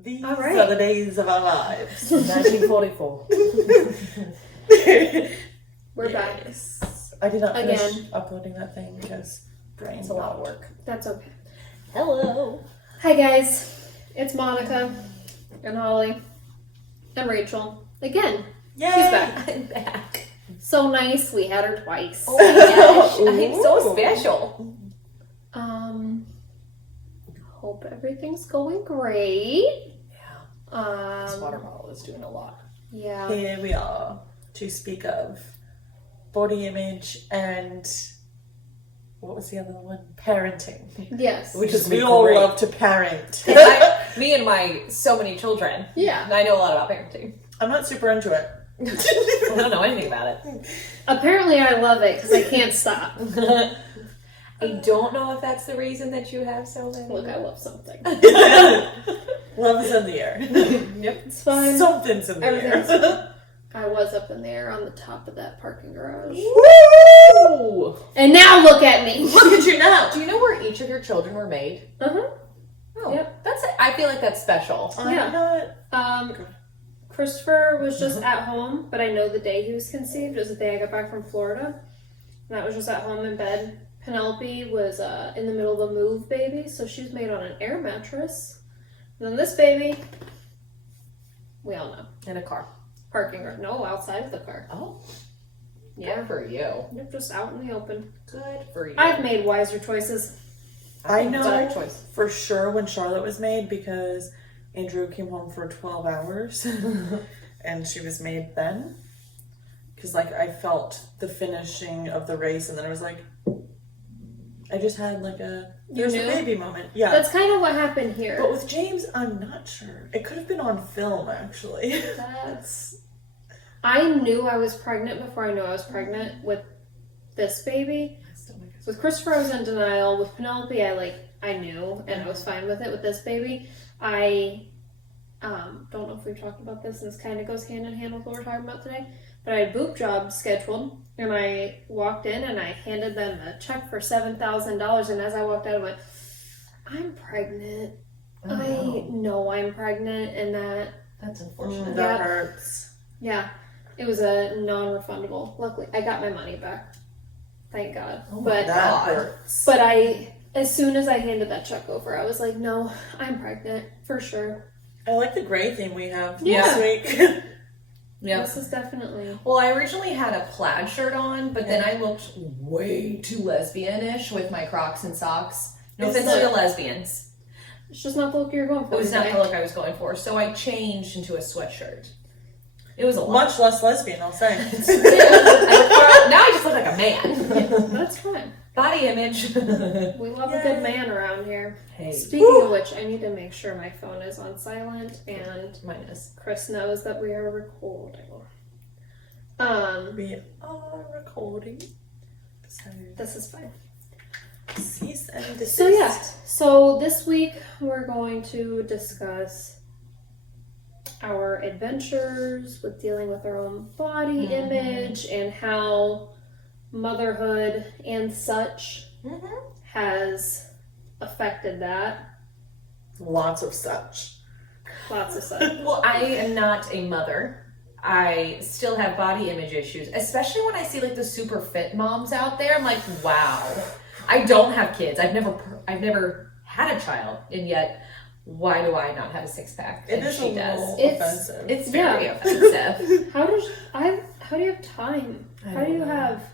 These are the days of our lives. 1944. We're back. I did not finish uploading that thing because it's a lot of work. That's okay. Hello. Hi guys. It's Monica and Holly and Rachel. Again. Yay! She's back. I'm back. So nice. We had her twice. Oh my gosh. I'm so special. Hope everything's going great. Yeah. This water bottle is doing a lot. Yeah. Here we are to speak of body image and what was the other one? Parenting. Yes. Which is we all love to parent. Me and my so many children. Yeah. And I know a lot about parenting. I'm not super into it. I don't know anything about it. Apparently I love it because I can't stop. I don't know if that's the reason that you have so many. Look, I love something. Love is in the air. Yep. It's fine. Something's in the air. I was up in there on the top of that parking garage. Woo! And now look at me. Look at you now. Do you know where each of your children were made? Uh-huh. Oh, yep. That's it. I feel like that's special. Yeah. Christopher was just at home, but I know the day he was conceived. It was the day I got back from Florida. And that was just at home in bed. Penelope was in the middle of a move baby, so she was made on an air mattress. And then this baby, we all know. In a car. Parking garage. No, outside of the car. Oh. Yeah. Good for you. Yep, just out in the open. Good for you. I've made wiser choices. I know Better choice. for sure when Charlotte was made because Andrew came home for 12 hours and she was made then. Because like I felt the finishing of the race and then I was like, I just had like there's a baby moment. Yeah. That's kind of what happened here. But with James, I'm not sure. It could have been on film actually. I knew I was pregnant before I knew I was pregnant with this baby. With Christopher, I was in denial. With Penelope, I knew, and I was fine with it. With this baby, I don't know if we've talked about this, and this kind of goes hand in hand with what we're talking about today, but I had boob jobs scheduled, and I walked in, and I handed them a check for $7,000, and as I walked out, I went, I'm pregnant. Oh, I know I'm pregnant, and that's unfortunate. That hurts. Yeah. It was a non-refundable. Luckily, I got my money back. Thank God. Oh but that hurts. But as soon as I handed that check over, I was like, no, I'm pregnant for sure. I like the gray theme we have Yeah. this week. Yeah. This is definitely. Well, I originally had a plaid shirt on, but then I looked way too lesbian-ish with my Crocs and socks. No offense to the lesbians. It's just not the look you're going for. It was not the look I was going for, so I changed into a sweatshirt. It was a lot. Much less lesbian, I'll say. Now I just look like a man. That's fine. Body image. We love a good man around here. Hey. Speaking of which, I need to make sure my phone is on silent and Mine is. Chris knows that we are recording. We are recording. So this is fine. cease and desist. So yeah, so this week we're going to discuss our adventures with dealing with our own body image and how motherhood and such has affected that. Lots of such. Lots of such. Well, I am not a mother. I still have body image issues, especially when I see like the super fit moms out there. I'm like, wow. I don't have kids. I've never had a child, and yet why do I not have a six pack? It is she a does. little offensive. It's very offensive. How do you have time? How do you have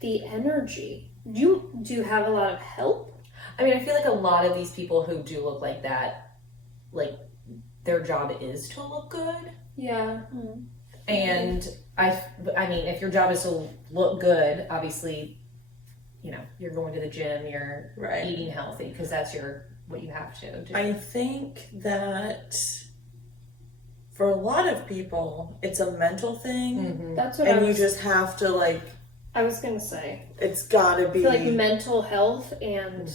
the energy? Do you have a lot of help? I mean, I feel like a lot of these people who do look like that, like their job is to look good. Yeah. And I mean, if your job is to look good, obviously, you know, you're going to the gym, you're eating healthy because that's what you have to do. I think that for a lot of people, it's a mental thing. That's what you just have to like. I was gonna say. It's gotta be. I feel like mental health and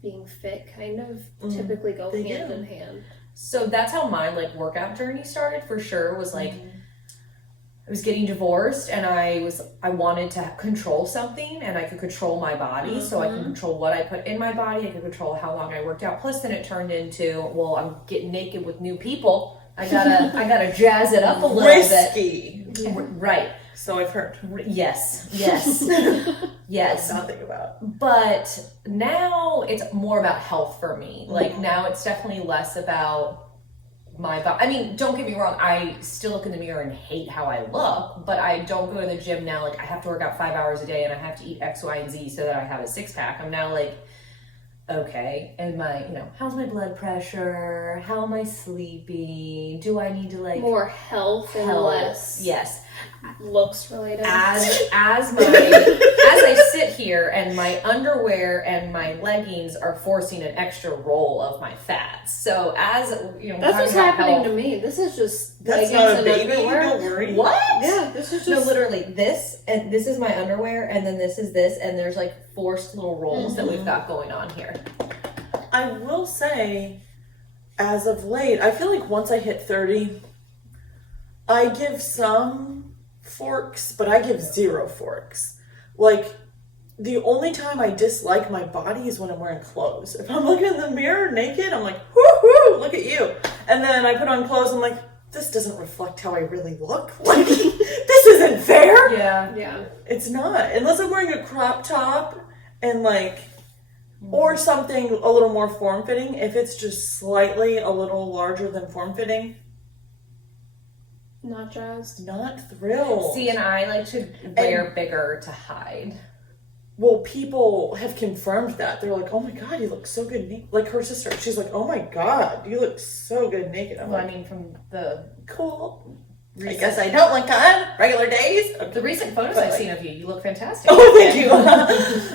being fit kind of typically go hand in hand. So that's how my like workout journey started for sure. Was like was getting divorced, and I wanted to control something, and I could control my body, so I could control what I put in my body. I could control how long I worked out. Plus, then it turned into, well, I'm getting naked with new people. I gotta jazz it up a little Risky. bit. Right. So I've heard. Yes. Yes. Nothing about. But now it's more about health for me. Like now it's definitely less about my body. I mean, don't get me wrong. I still look in the mirror and hate how I look, but I don't go to the gym now. Like I have to work out 5 hours a day and I have to eat X, Y, and Z so that I have a 6-pack. I'm now like, okay, and my, how's my blood pressure? How am I sleeping? Do I need to like more health and less looks related? As I sit here and my underwear and my leggings are forcing an extra roll of my fats. So as that's what's happening to me. This is just that's leggings not a baby. underwear. Don't worry. What? Yeah, this is just no, literally this, and this is my underwear, and then this is this, and there's like forced little rolls that we've got going on here. I will say, as of late, I feel like once I hit 30, I give some forks, but I give 0 forks. Like, the only time I dislike my body is when I'm wearing clothes. If I'm looking in the mirror naked, I'm like, whoo, look at you. And then I put on clothes, I'm like, this doesn't reflect how I really look. Like, this isn't fair. Yeah. It's not. Unless I'm wearing a crop top and like, or something a little more form-fitting. If it's just slightly a little larger than form-fitting, not jazzed. Not thrilled. See, and I like to wear bigger to hide. Well, people have confirmed that. They're like, oh my God, you look so good naked. Like her sister, she's like, oh my God, you look so good naked. I'm like, from the cool. I guess I don't look on regular days. The recent photos I've seen of you, you look fantastic. Oh, thank you.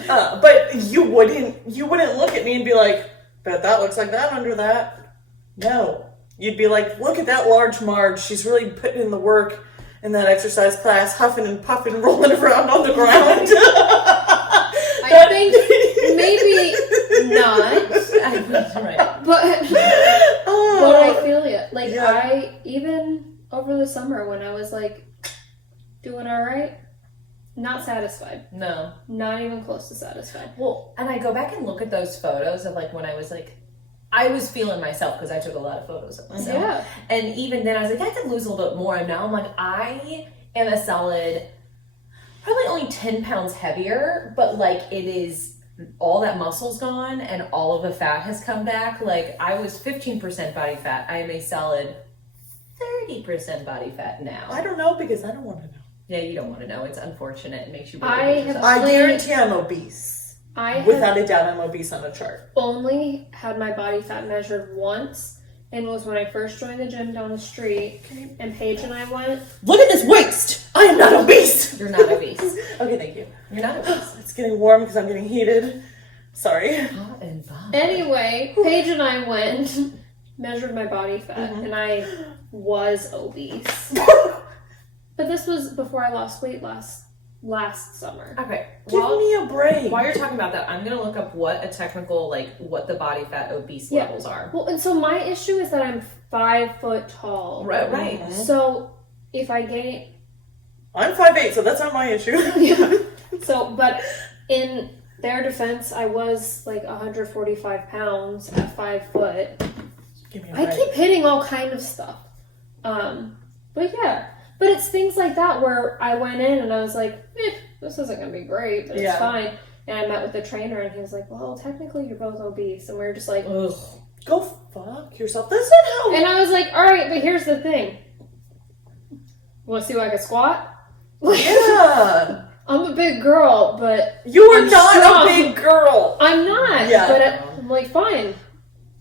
But you wouldn't look at me and be like, bet that looks like that under that. No. You'd be like, look at that large Marge. She's really putting in the work in that exercise class, huffing and puffing, rolling around on the ground. I think maybe not. Right. But I feel it. Like I even over the summer when I was like doing all right, not satisfied. No. Not even close to satisfied. Well, and I go back and look at those photos of like when I was like, I was feeling myself because I took a lot of photos of myself. Yeah. And even then I was like, I could lose a little bit more. And now I'm like, I am a solid, probably only 10 pounds heavier, but like it is, all that muscle's gone and all of the fat has come back. Like I was 15% body fat. I am a solid 30% body fat now. I don't know because I don't want to know. Yeah, you don't want to know. It's unfortunate. It makes you I guarantee I'm obese. Without a doubt, I'm obese on a chart. Only had my body fat measured once, and it was when I first joined the gym down the street, and Paige and I went, look at this waist! I am not obese! You're not obese. Okay, thank you. You're not obese. It's getting warm because I'm getting heated. Sorry. Hot and bothered. Anyway, Paige and I went, measured my body fat, and I was obese. But this was before I lost weight last summer. Okay. Give me a break. While you're talking about that, I'm going to look up what a technical, like, what the body fat obese levels are. Well, and so my issue is that I'm 5 foot tall. Right. Mm-hmm. So if I gain... I'm 5'8", so that's not my issue. Yeah. So, but in their defense, I was like 145 pounds at 5 foot. Give me a I break. keep hitting all kind of stuff. But yeah. But it's things like that where I went in and I was like, this isn't going to be great, but it's fine. And I met with the trainer and he was like, well, technically you're both obese. And we were just like, ugh. Go fuck yourself. That's not how... And I was like, all right, but here's the thing. Want to see what I can squat? Yeah. I'm a big girl, but You are I'm not strong. a big girl. I'm not. Yeah. But I'm like, fine.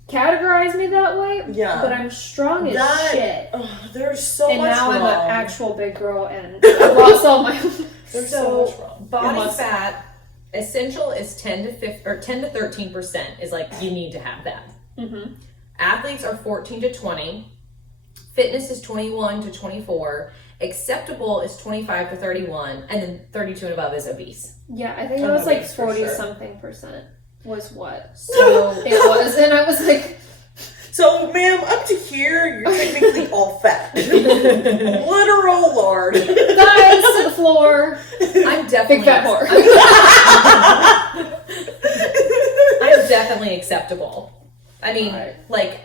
Categorize me that way. Yeah. But I'm strong as shit. There's so And much now wrong. I'm an actual big girl and I lost all my... There's so much wrong. Body fat, essential is 10 to 13% is like, you need to have that. Mm-hmm. Athletes are 14 to 20. Fitness is 21 to 24. Acceptable is 25 to 31. And then 32 and above is obese. Yeah, I think it was like 40 for sure. something percent was what. So It was, and I was like... So, ma'am, up to here, you're technically all fat. Literal lard. Thighs to the floor. I'm definitely Big fat whore. I'm definitely acceptable. I mean, Right. like,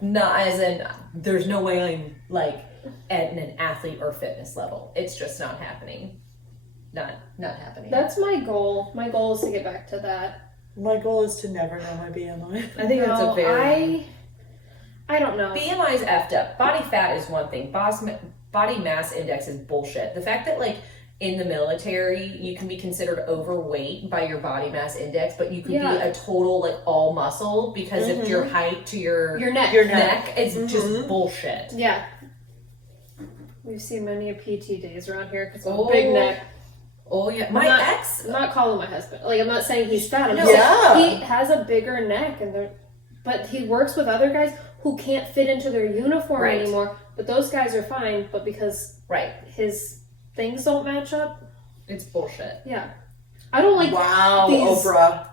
not as in, there's no way I'm, like, at an athlete or fitness level. It's just not happening. Not happening. That's my goal. My goal is to get back to that. My goal is to never know my BMI. I think that's a very... I don't know. BMI is effed up. Body fat is one thing. Body mass index is bullshit. The fact that, like, in the military, you can be considered overweight by your body mass index, but you could be a total, like, all muscle because of your height to your neck is just bullshit. Yeah. We've seen many PT days around here because of a big neck. Oh, yeah. I'm not calling my husband. Like, I'm not saying he's fat. I'm No. saying he has a bigger neck, but he works with other guys who can't fit into their uniform anymore. But those guys are fine, but because his things don't match up. It's bullshit. Yeah. I don't like these Oprah.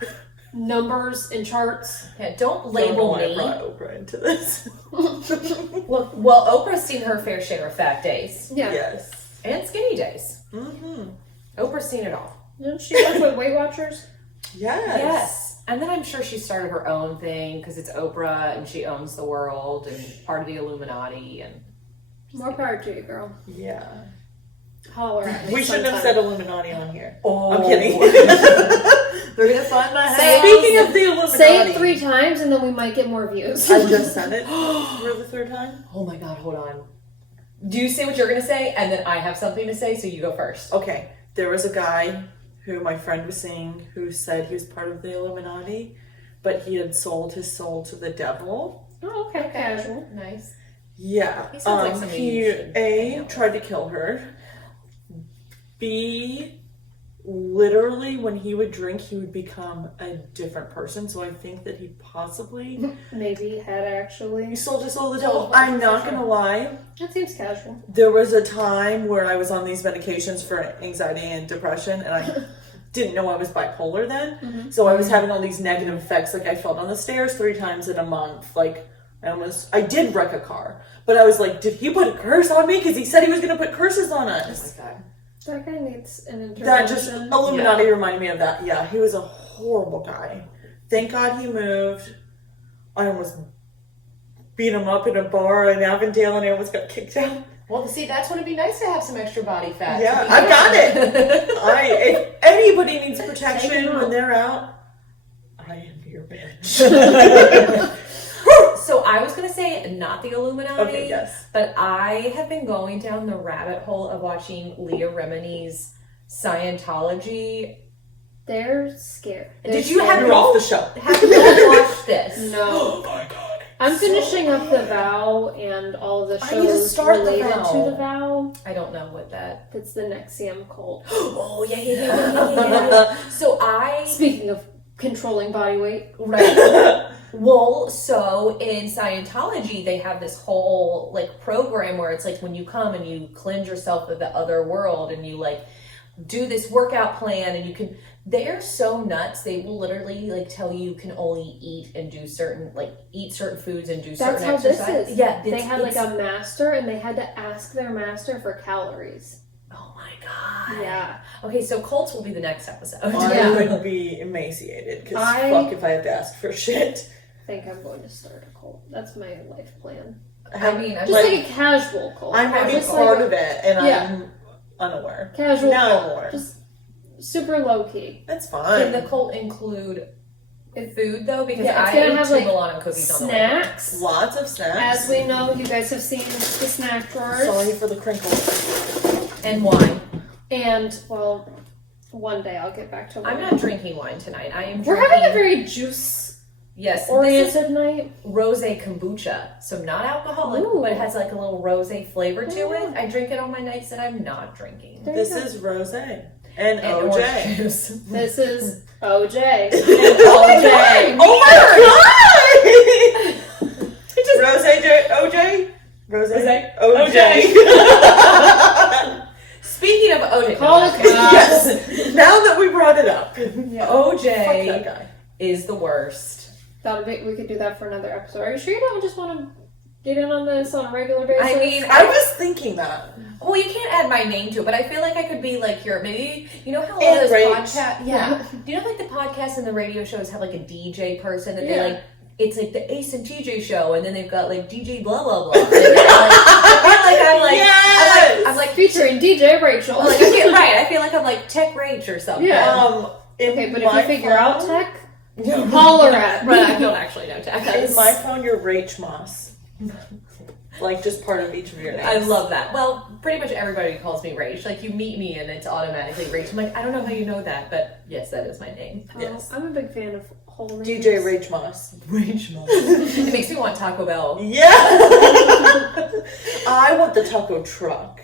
numbers and charts. Yeah, don't label I me. brought Oprah into this. Well, Oprah's seen her fair share of fat days. Yeah. Yes. And skinny days. Mm-hmm. Oprah's seen it all. Didn't she work with Weight Watchers? Yes. And then I'm sure she started her own thing because it's Oprah and she owns the world and part of the Illuminati and More power to you, girl. Yeah. Holler at me. We shouldn't have said Illuminati on here. Oh. I'm kidding. They're gonna find my house. Speaking of the Illuminati. Say it 3 times and then we might get more views. I just said it for the 3rd time. Oh my god, hold on. Do you say what you're gonna say and then I have something to say, so you go first. Okay. There was a guy who my friend was seeing who said he was part of the Illuminati, but he had sold his soul to the devil. Oh, okay. Casual. Nice. Yeah. He sounds like somebody he you should hang out with. tried to kill her. B, literally when he would drink, he would become a different person. So I think that he possibly Maybe had actually. he sold his soul to the devil. I'm not gonna lie. That seems casual. There was a time where I was on these medications for anxiety and depression, and I didn't know I was bipolar then. So I was having all these negative effects. Like I fell down the stairs 3 times in a month. Like I did wreck a car, but I was like, did he put a curse on me? Because he said he was going to put curses on us. Oh my god. That guy needs an intervention. That just Illuminati reminded me of that. Yeah, he was a horrible guy. Thank God he moved. I almost beat him up in a bar in Avondale, and I almost got kicked out. Well, see, that's when it'd be nice to have some extra body fat. Yeah, I've got it. If anybody needs protection when they're out, I am your bitch. So I was going to say not the Illuminati, Okay, yes. but I have been going down the rabbit hole of watching Leah Remini's Scientology. They're scared. Did you have You're off the show. Have you watched this? No. Oh my god. I'm finishing up The Vow and all of the I need to shows start The related Vow. to The Vow. I don't know what that. It's the Nexium cult. Oh yeah. So Speaking of controlling body weight. Right. Well, so in Scientology, they have this whole like program where it's like when you come and you cleanse yourself of the other world and you like do this workout plan and you can. They're so nuts. They will literally like tell you can only eat and do certain eat certain foods and do certain That's how exercise. this is. Yeah, they had like a master and they had to ask their master for calories. Oh my god. Yeah. Okay, so cults will be the next episode. I would be emaciated because fuck if I have to ask for shit. I think I'm going to start a cult. That's my life plan. I mean, Just like a casual cult. I'm already Just part like of it, and I'm unaware. Casual Now cult. I'm aware. Just super low key. That's Can fine. the cult include food though? Because Yeah, it's I gonna ate have, Timbalon and cookies on the way. Snacks. Lots of snacks. As we know, you guys have seen the snack drawers. Sorry for the crinkles. And wine. And, well, one day I'll get back to wine. I'm not drinking wine tonight. I am We're drinking... having a very juice-oriented Yes, this is night. rosé kombucha. So not alcoholic, Ooh. but it has like a little rosé flavor to it. I drink it on my nights that I'm not drinking. There you This go. is rosé and And OJ. orange juice. This is OJ. OJ. Oh my god! Rosé OJ? Rosé OJ. Speaking of OJ, Call it Yes. Now that we brought it up. Yeah. Fuck that OJ guy. is the worst. we could do that for another episode. Are you sure you don't just want to get in on this on a regular basis? I mean, I was thinking that. Well, you can't add my name to it, but I feel like I could be like your maybe. You know how all And those Rach. podcasts, yeah. Do you know like the podcasts and the radio shows have like a DJ person that they like? It's like the Ace and TJ show, and then they've got like DJ blah blah blah. And I'm like featuring DJ Rachel. Like I feel like I'm like Tech Rach or something. Yeah. Okay, but if you figure out tech, holler at me. But I don't actually know tech. In my phone, you're Rach Moss. Like, just part of each of your names. I love that. Well, pretty much everybody calls me Rach. Like, you meet me and it's automatically Rach. I'm like, I don't know how you know that, but yes, that is my name. Yes. I'm a big fan of whole names. DJ Rach Moss. Rach Moss. It makes me want Taco Bell. Yeah! I want the taco truck.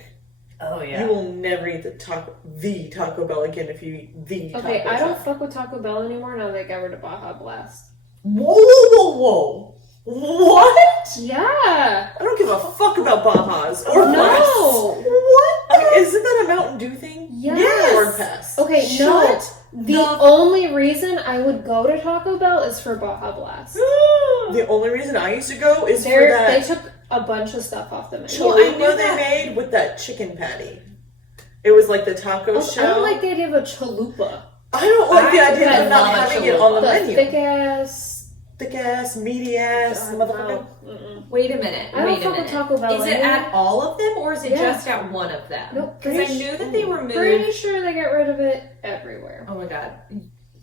Oh, yeah. You will never eat the Taco Bell again if you eat the Taco Okay, I don't truck. fuck with Taco Bell anymore now they got rid of Baja Blast. Whoa! What? Yeah. I don't give a fuck about Bajas or No. Blasts. What? Isn't that a Mountain Dew thing? Yes. Or Pass. Okay, no. The only reason I would go to Taco Bell is for Baja Blast. The only reason I used to go is for They that took a bunch of stuff off the menu. chalupa they made with that chicken patty. It was like the taco Also, shell. I don't like the idea of a chalupa. I don't like the idea I of not love a having it on the The menu. thick ass, meaty ass, motherfucker. Wait a minute. I don't fuck with Taco Bell. Is it at all of them or is it just at one of them? Nope. Because I knew that they were moved. Pretty sure they get rid of it everywhere. Oh my god.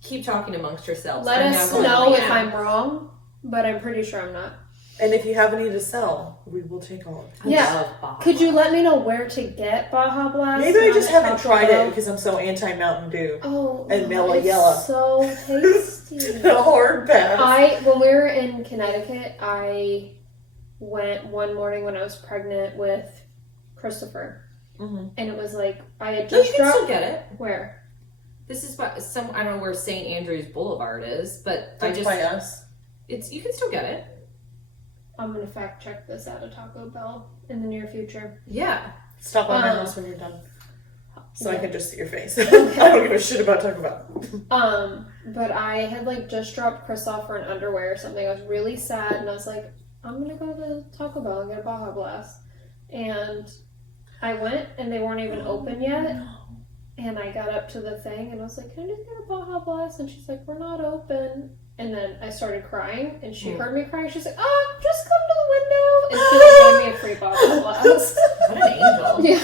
Keep talking amongst yourselves. Let I'm us now going know to if I'm wrong, but I'm pretty sure I'm not. And if you have any to sell, we will take all of it. Yeah. Could you let me know where to get Baja Blast? Maybe I just haven't Taco tried Bell? it because I'm so anti Mountain Dew. Oh, And no, Mellow it's Yellow. so tasty. Hard pass. When we were in Connecticut, I went one morning when I was pregnant with Christopher, and it was like I had No, you just can dropped. still get it. Where? This is what I don't know where St. Andrews Boulevard is, but That's by us. you can still get it. I'm gonna fact check this out of Taco Bell in the near future. Yeah. Stop by my house when you're done. So I yeah. can just see your face. I don't give a shit about Taco Bell. But I had like just dropped Chris off for an underwear or something. I was really sad and I was like, I'm gonna go to Taco Bell and get a Baja Blast. And I went and they weren't even open yet. And I got up to the thing and I was like, can I just get a Baja Blast? And she's like, we're not open. And then I started crying and she heard me crying. She's like, oh, just come to the window. And she like, gave me a free Baja Blast. What an angel. Yeah.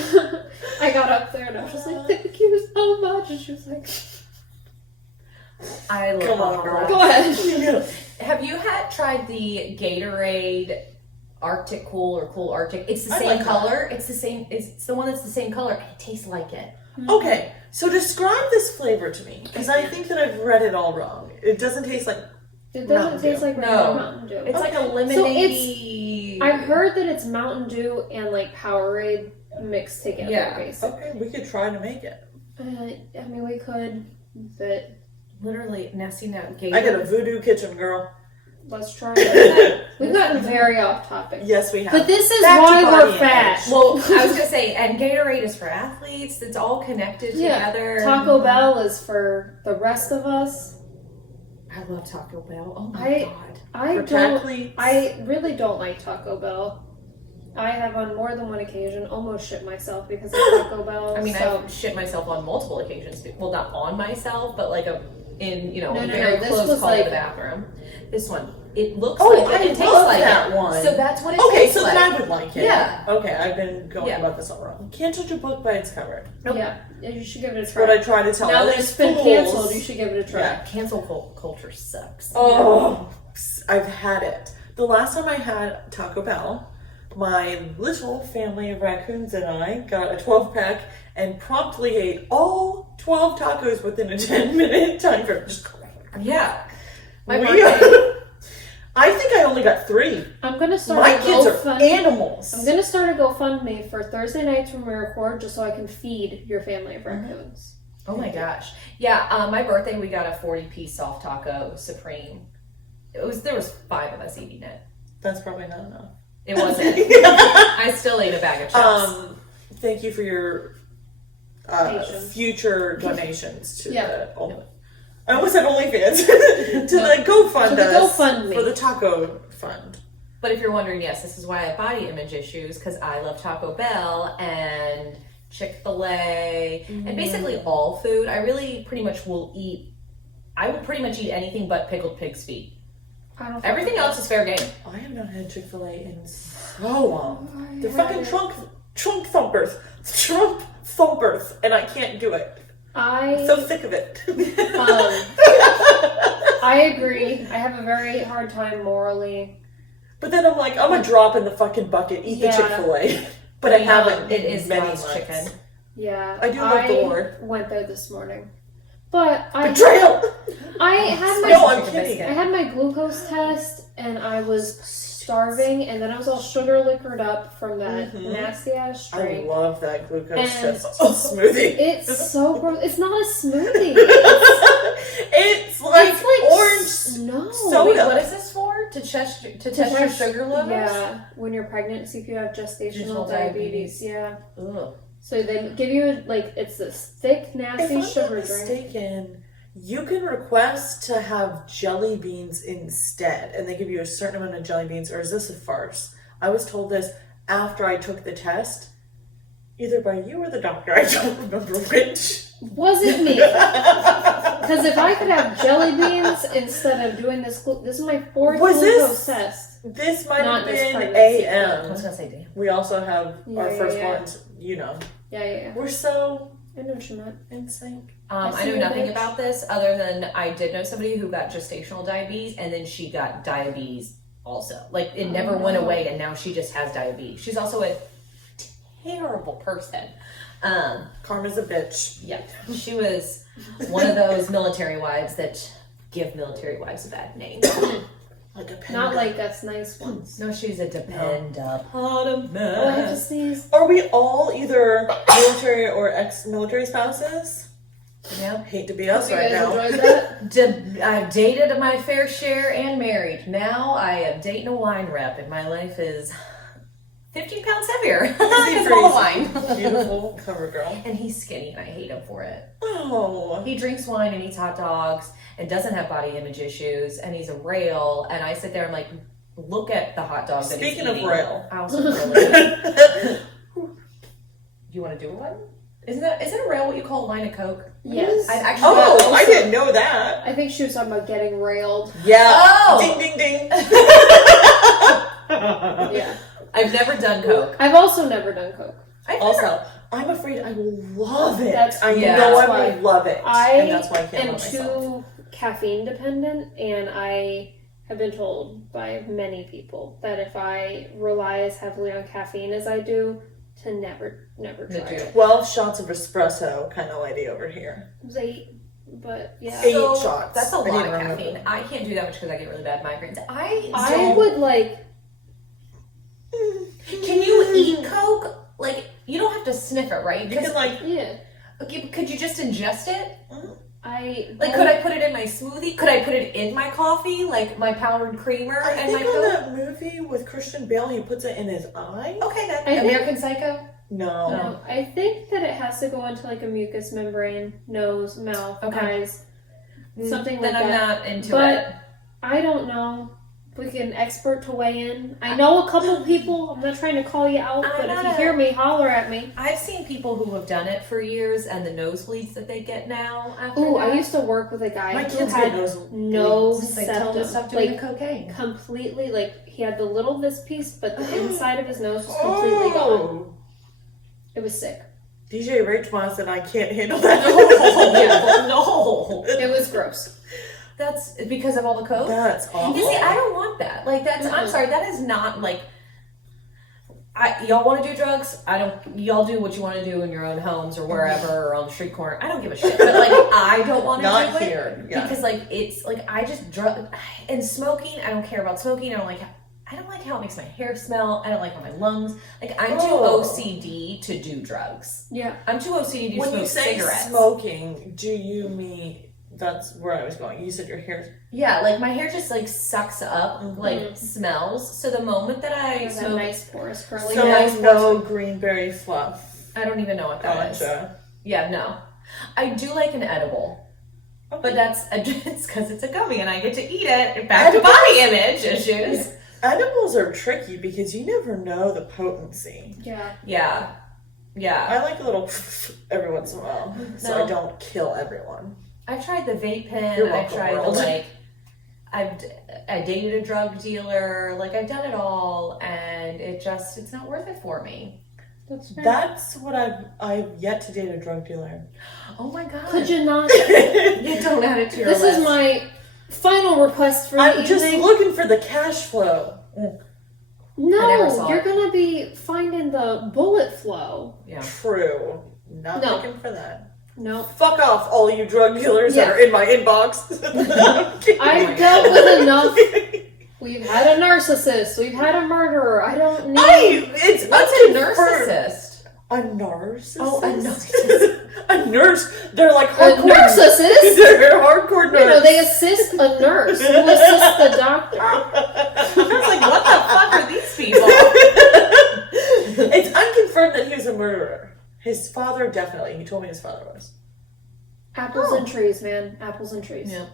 I got up there and I was just like, thank you so much. And she was like, I love Come on, Baja girl. Blast. go ahead. Have you tried the Gatorade Arctic Cool or Cool Arctic? It's the I same like that. color. It's the same. It's the one that's the same color. And it tastes like it. Okay, so describe this flavor to me, because I think that I've read it all wrong. It doesn't taste like It Mountain doesn't taste Dew. like No. regular Mountain Dew. It's like a Okay. lemonade. I've heard that it's Mountain Dew and like Powerade mixed together, Yeah. basically. Okay, we could try to make it. I mean, we could, but Literally, nasty nut Gatorade. I got a voodoo kitchen, girl. let's try it. We've gotten very off topic. Yes, we have. But this is Back to why body we're fat. image. Well, I was gonna say, and Gatorade is for athletes. It's all connected Yeah. together. Taco Bell is for the rest of us. I love Taco Bell. Oh my I- god. I really don't like Taco Bell. I have on more than one occasion almost shit myself because of Taco Bell. I mean, so. I've shit myself on multiple occasions. Well, not on myself, but like in No, a no, very this close was call to like- the bathroom. This one, it looks Oh, like it. I It tastes love like that it. one. So that's what it Okay, tastes so like. then I would like it. Yeah. Okay, I've been going Yeah. about this all wrong. Can't judge a book by its cover. Nope. Yeah, you should give it a That's try. what I try to tell now all that these it's been fools. canceled, you should give it a try. Yeah. Cancel culture sucks. Oh, I've had it. The last time I had Taco Bell, my little family of raccoons and I got a 12-pack and promptly ate all 12 tacos within a 10-minute time frame. Just Yeah. My We- birthday. I think I only got 3. I'm gonna start My a kids are GoFundMe. animals. I'm gonna start a GoFundMe for Thursday nights when we record, just so I can feed your family of raccoons. Oh my gosh. Yeah, my birthday we got a 40-piece soft taco supreme. There was 5 of us eating it. That's probably not enough. It wasn't. I still ate a bag of chips. Thank you for your Patience. future donations to Yeah. the. Oh, I almost said OnlyFans. To the GoFund To the us GoFundMe. for the taco fund. But if you're wondering, yes, this is why I have body image issues, because I love Taco Bell and Chick-fil-A and basically all food. I really pretty much will eat anything but pickled pig's feet. Everything else is fair game. I have not had Chick-fil-A in so long. They're fucking trunk thumpers, and I can't do it. I'm so sick of it. I agree. I have a very hard time morally. But then I'm like, I'm a drop in the fucking bucket. Eat the Chick-fil-A. But I haven't. It is many God's months. chicken. Yeah. I do love the Lord. Went there this morning. But Betrayal! I had my No, I'm kidding. I had my glucose test and I was starving, and then I was all sugar liquored up from that nasty ass I drink. love that glucose And test smoothie. It's so gross. It's not a smoothie. It's like orange No. soda. Wait, what is this for? To test your sugar levels? Yeah, when you're pregnant, see if you have gestational diabetes. Yeah. Ugh. So they give you it's this thick, nasty If sugar I'm not drink. mistaken, you can request to have jelly beans instead, and they give you a certain amount of jelly beans, or is this a farce? I was told this after I took the test, either by you or the doctor, I don't remember which. Wasn't me. Because if I could have jelly beans instead of doing this is my fourth glucose test. This might Not have this been pregnancy. I AM. was gonna say, damn. We also have our Yeah, first yeah. ones, you know. Yeah. We're so I know what you meant. in sync. I know nothing about this other than I did know somebody who got gestational diabetes, and then she got diabetes also. Like, it never went away, and now she just has diabetes. She's also a terrible person. Karma's a bitch. Yeah, she was one of those military wives that give military wives a bad name. Not like us nice ones. No, she's a dependent. Oh, I have to sneeze. Are we all either military or ex-military spouses? Yeah. Hate to be us You right guys now. enjoyed that? I've dated my fair share and married. Now I am dating a wine rep, and my life is 15 pounds heavier because of all the wine. Beautiful cover girl. And he's skinny, and I hate him for it. Oh. He drinks wine and eats hot dogs and doesn't have body image issues, and he's a rail. And I sit there and like, look at the hot dog that he's eating. Speaking of rail. I also really. Do you want to do one? Isn't a rail what you call a line of Coke? Yes. I've actually Oh, I didn't know that. I think she was talking about getting railed. Yeah. Oh! Ding, ding, ding. Yeah. I've never done Coke. I've also never done Coke. Also, I'm afraid I will love it. That's- I yeah. know that's I why will love it. And that's why I can't am love myself. too caffeine dependent, and I have been told by many people that if I rely as heavily on caffeine as I do, to never try it. 12 shots of espresso kind of lady over here. It was 8, but yeah. 8 So, shots. That's a I lot didn't of remember. caffeine. I can't do that much because I get really bad migraines. I would like. Can you eat Coke? Like, you don't have to sniff it, right? You can like, Yeah. Okay, could you just ingest it? Could I put it in my smoothie? Could I put it in my coffee, like my powdered creamer I and my think on Coke? that movie with Christian Bale, he puts it in his eye. Okay, that's I think- American Psycho. No. No, I think that it has to go into like a mucous membrane, nose, mouth, Okay. eyes, something like Then I'm that. not into But it. I don't know. We get an expert to weigh in. I know a couple of people. I'm not trying to call you out, but if you hear me, holler at me. I've seen people who have done it for years and the nosebleeds that they get now after Ooh, that. I used to work with a guy My who kids had get nose no They tell them to septum. stop doing Like, the cocaine. completely, like, he had the little this piece, but the inside of his nose was completely gone. Oh. It was sick. DJ Rach wants and I can't handle that. No. It was gross. That's because of all the coke? That's awful. You see, I don't want that. Like, that's, I'm sorry, that is not like, y'all want to do drugs? Y'all do what you want to do in your own homes or wherever or on the street corner. I don't give a shit. But like, I don't want to Not do it. here. Yeah. Because like, it's like, I just, and smoking, I don't care about smoking. I don't like how it makes my hair smell. I don't like how my lungs, like I'm too OCD to do drugs. Yeah. I'm too OCD to When smoke you say cigarettes. smoking, do you mean, that's where I was going. You said your hair. Yeah, like my hair just like sucks up, like smells. So the moment that I That smoke, nice porous curly So hair. no greenberry fluff. I don't even know what that is. Gotcha. Yeah, no. I do like an edible. But it's because it's a gummy and I get to eat it. Back to body image issues. Edibles are tricky because you never know the potency. Yeah. I like a little every once in a while, so I don't kill everyone. I've tried the vape pen. I've tried the I dated a drug dealer. Like I've done it all, and it's not worth it for me. That's what I've yet to date a drug dealer. Oh my god! Could you not? You don't add it to your list. This is my final request for I'm the just evening. looking for the cash flow. No, you're gonna be finding the bullet flow. Yeah. True. Not looking for that. No. Fuck off, all you drug dealers that are in my inbox. I've dealt with enough. We've had a narcissist. We've had a murderer. I don't need. What's a narcissist? A narcissist? Oh, a narcissist. A nurse. They're like hardcore. A narcissist? They're hardcore nurse. No, they assist a nurse who assists the doctor. I was like, what the fuck are these people? It's unconfirmed that he was a murderer. His father, definitely. He told me his father was. Apples and trees, man. Apples and trees. Yeah.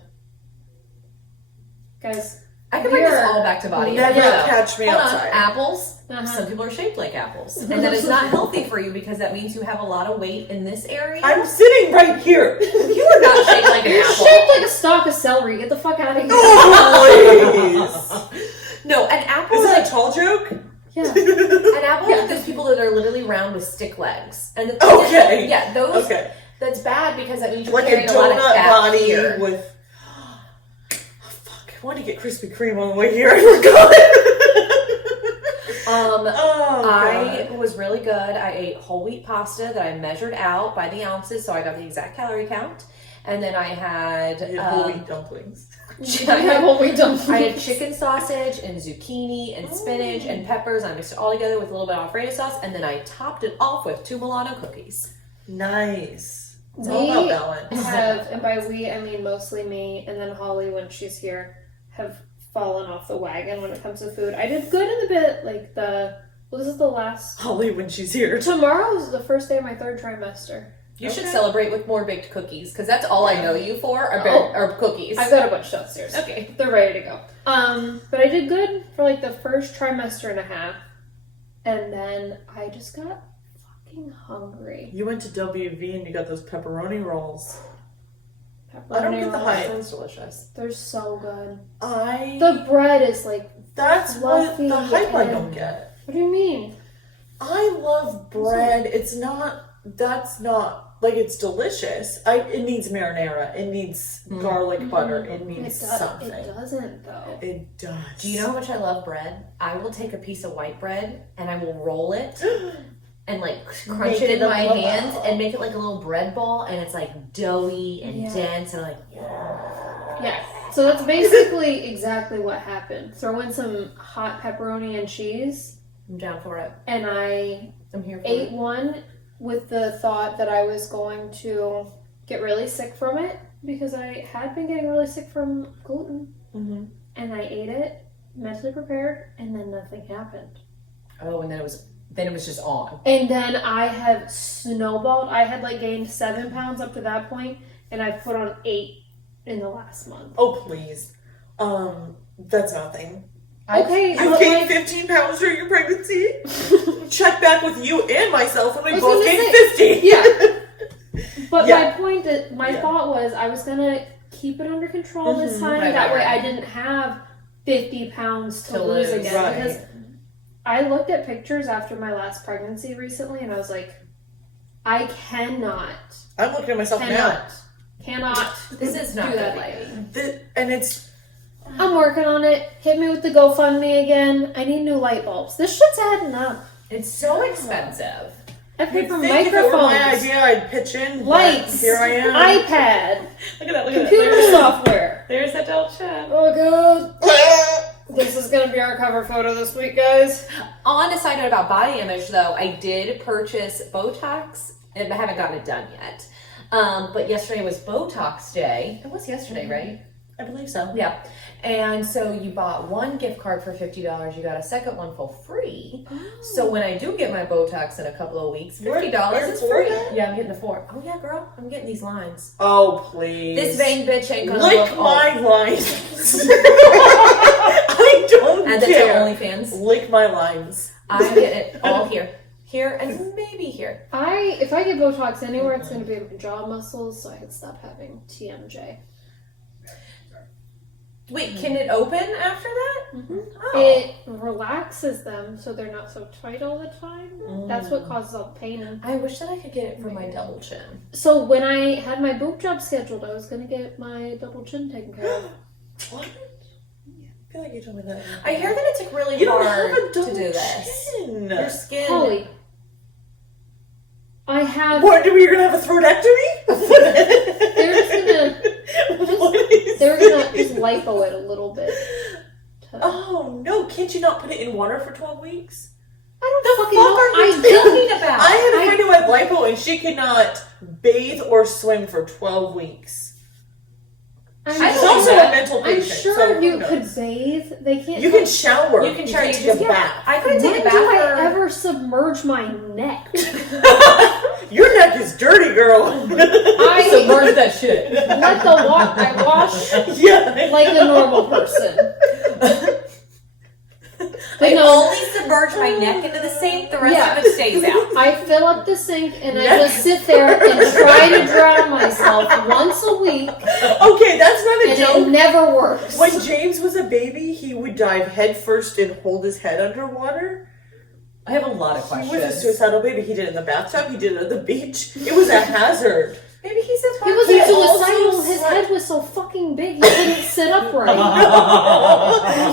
Guys, I can bring this all back to body. Never catch me outside. Apples. Some people are shaped like apples. And that is not healthy for you because that means you have a lot of weight in this area. I'm sitting right here. You are not shaped like an apple. You're shaped like a stalk of celery. Get the fuck out of here. Oh, please. No, an apple is that a tall joke? Yeah. An apple, there's people that are literally round with stick legs. And those. Okay. That's bad because that means you're like carrying a a lot of donut fat body here. with. Oh, fuck! I wanted to get Krispy Kreme on the way here. I forgot. I was really good. I ate whole wheat pasta that I measured out by the ounces, so I got the exact calorie count. And then I had whole wheat dumplings. I have whole wheat dumplings. I had chicken sausage and zucchini and spinach and peppers. I mixed it all together with a little bit of Alfredo sauce, and then I topped it off with 2 Milano cookies. Nice. It's We all about balance. have, and by we I mean mostly me, and then Holly when she's here, have fallen off the wagon when it comes to food. I did good in the bit, like this is the last. Holly when she's here. Tomorrow is the first day of my 3rd trimester. You should celebrate with more baked cookies, because that's all I know you for are cookies. I've got a bunch downstairs. Okay. They're ready to go. But I did good for like the first trimester and a half, and then I just got fucking hungry. You went to WV and you got those pepperoni rolls. Pepperoni I don't get the rolls. hype. Sounds delicious. They're so good. The The bread is like. that's what fluffy the hype I and- don't get. What do you mean? I love bread. It's not. That's not like it's delicious. It needs marinara. It needs garlic butter. It needs something. It doesn't though. It does. Do you know how much I love bread? I will take a piece of white bread and I will roll it and like crunch Make it in it a my little hand ball. and make it like a little bread ball, and it's like doughy and dense, and I'm like, Yeah. So that's basically exactly what happened. Throw in some hot pepperoni and cheese, I'm down for it. and I I'm here for ate it. one with the thought that I was going to get really sick from it because I had been getting really sick from gluten. Mm-hmm. And I ate it, mentally prepared, and then nothing happened. Oh, and then it was just on. And then I have snowballed. I had like gained 7 pounds up to that point, and I've put on 8 in the last month. Oh please. That's nothing. Okay, You but gained like, 15 pounds during your pregnancy? Check back with you and myself when we I was both gonna gained say, 50. Yeah. But Yeah. my point, thought was I was gonna keep it under control this time. Right, that right, way, right. I didn't have 50 pounds to lose lose, again. right. Because I looked at pictures after my last pregnancy recently, and I was like, I cannot. I'm looking at myself Cannot. This is not do good, that lady. now. And it's I'm working on it. Hit me with the GoFundMe again. I need new light bulbs. This shit's adding up. It's so expensive. I paid You'd for think if it were my microphones, idea, I'd pitch in. but lights, Here I am. iPad, Look at that, computer software. There's that old chat. Oh god. This is gonna be our cover photo this week, guys. On a side note about body image, though, I did purchase Botox, and I haven't gotten it done yet. But yesterday was Botox day. It was yesterday, right? I believe so. Yeah. And so you bought one gift card for $50. You got a second one for free. Oh. So when I do get my Botox in a couple of weeks, $50 You're is for free. that? Yeah, I'm getting the 4. Oh yeah, girl, I'm getting these lines. Oh, please. This vain bitch ain't gonna lick look my old. lines. I don't Add that to care. OnlyFans. Lick my lines. I get it all here, and maybe here. If I get Botox anywhere, it's going to be my jaw muscles, so I can stop having TMJ. Wait, can it open after that? Mm-hmm. Oh. It relaxes them so they're not so tight all the time. That's what causes all the pain. I wish that I could get it for my double chin. So when I had my boob job scheduled, I was going to get my double chin taken care of. What? I feel like you told me that. I hear that it's like really You don't hard have a double to do this. chin. Your skin. Holly, I have... What? You're gonna have a throatectomy? They're gonna just lipo it a little bit. Oh no! Can't you not put it in water for 12 weeks? I The don't fucking fuck know. are you I Talking about. I had a friend who had lipo and she could not bathe or swim for 12 weeks. I'm She's don't also know. a mental I'm patient. sure so who you knows? could bathe. They can't. You can shower. You can shower. can't You take just a bath. I couldn't When take a do bath I for. ever submerge my neck? Your neck is dirty, girl. I submerge that shit. let the I wash Yeah. like a normal person. I no. only submerge my neck into the sink. The rest Yeah. of it stays out. I fill up the sink and I just sit there and try to drown myself once a week, Okay, that's not a and joke. it never works. When James was a baby, he would dive head first and hold his head underwater. I have a lot of He was a questions. suicidal baby. He did it in the bathtub. He did it at the beach. It was a hazard. Maybe he says He wasn't He also suicidal. His slept- head was so fucking big he couldn't sit upright.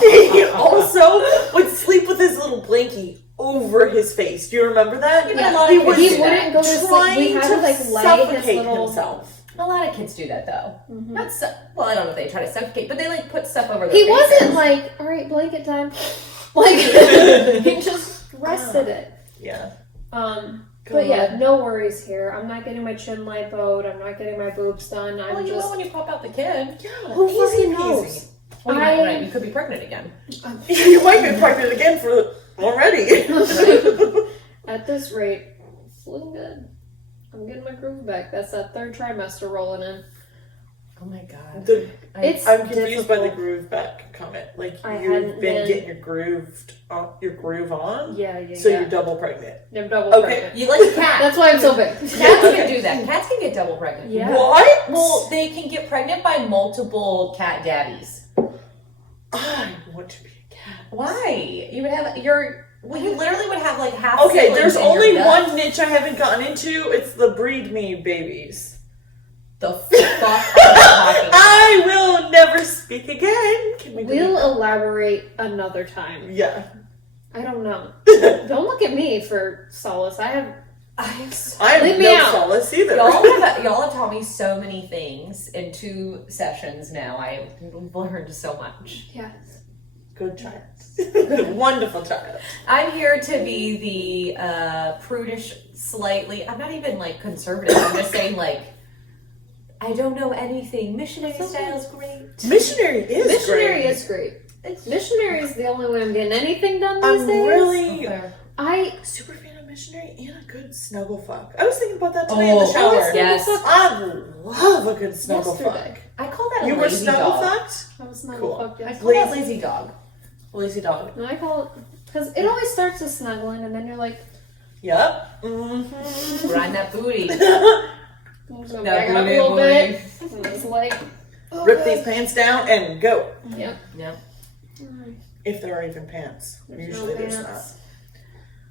He also would sleep with his little blankie over his face. Do you remember that? Yeah, but a lot of he kids was do He wouldn't go to sleep. trying We had to like lay his suffocate little. himself. A lot of kids do that though. Mhm. Not so, well, I don't know if they try to suffocate, but they like put stuff over their He faces. wasn't like, all right, blanket time. Like he just rested it. Yeah. But yeah, no worries here. I'm not getting my chin lipoed. I'm not getting my boobs done. Well, I'm you just. will when you pop out the kid. Yeah. Who easy fucking peasy. knows? Well, you, I- might, right, you could be pregnant again. You might be pregnant again for already. At this rate, it's looking good. I'm getting my groove back. That's that third trimester rolling in. Oh my god. It's I'm confused by the difficult. groove back comment. Like I you've hadn't been been- getting your groove on. Yeah. So you're double pregnant. They're double Okay. pregnant. You like a cat. That's why I'm so big. Cats can do that. Cats can get double pregnant. Yeah. What? Well, they can get pregnant by multiple cat daddies. I want to be a cat. Why? You would have well, you literally would have like half. Okay, siblings there's in only your gut. one niche I haven't gotten into. It's the breed me babies. The fuck are you talking about? I will never speak again. Can we We'll elaborate another time. Yeah. I don't know. Don't look at me for solace. I have. I have Leave me no out. solace either. Y'all have taught me so many things in 2 sessions now. I've learned so much. Yeah. Good child. Wonderful child. I'm here to be the prudish, slightly. I'm not even like conservative. I'm just saying like I don't know anything. Missionary style is great. Missionary is Missionary great. is great. Missionary is the only way I'm getting anything done these I'm days. really I super fan of missionary and a good snuggle fuck. I was thinking about that today in the shower. yes. I love a good snuggle Yesterday. fuck. I call that a You were lazy snuggle dog. fucked? I was not Cool. fucked I yet. call that lazy dog. Lazy dog. No, I call it because it always starts with snuggling, and then you're like, Yep. Mm-hmm. Grind that booty. I'm just gonna That back it up a booty, little booty. bit. And it's like, oh, Rip God. these pants down and go. Yep. Yeah. If there are even pants. There's Usually no there's pants.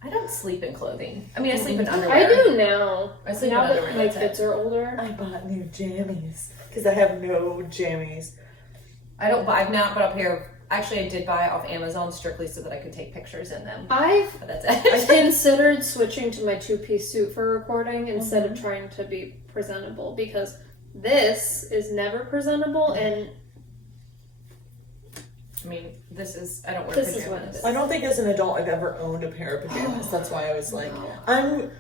I don't sleep in clothing. I mean, I sleep in underwear. I do now. I sleep now in that underwear, my that's it. kids are older. not. I bought new jammies because I have no jammies. I don't. I've not put up here. Actually, I did buy off Amazon strictly so that I could take pictures in them. I've But that's it. considered switching to my 2-piece suit for recording instead of trying to be presentable because this is never presentable and I mean, this is. I don't wear This is pajamas. what it is. I don't think as an adult I've ever owned a pair of pajamas. That's why I was like, No. I'm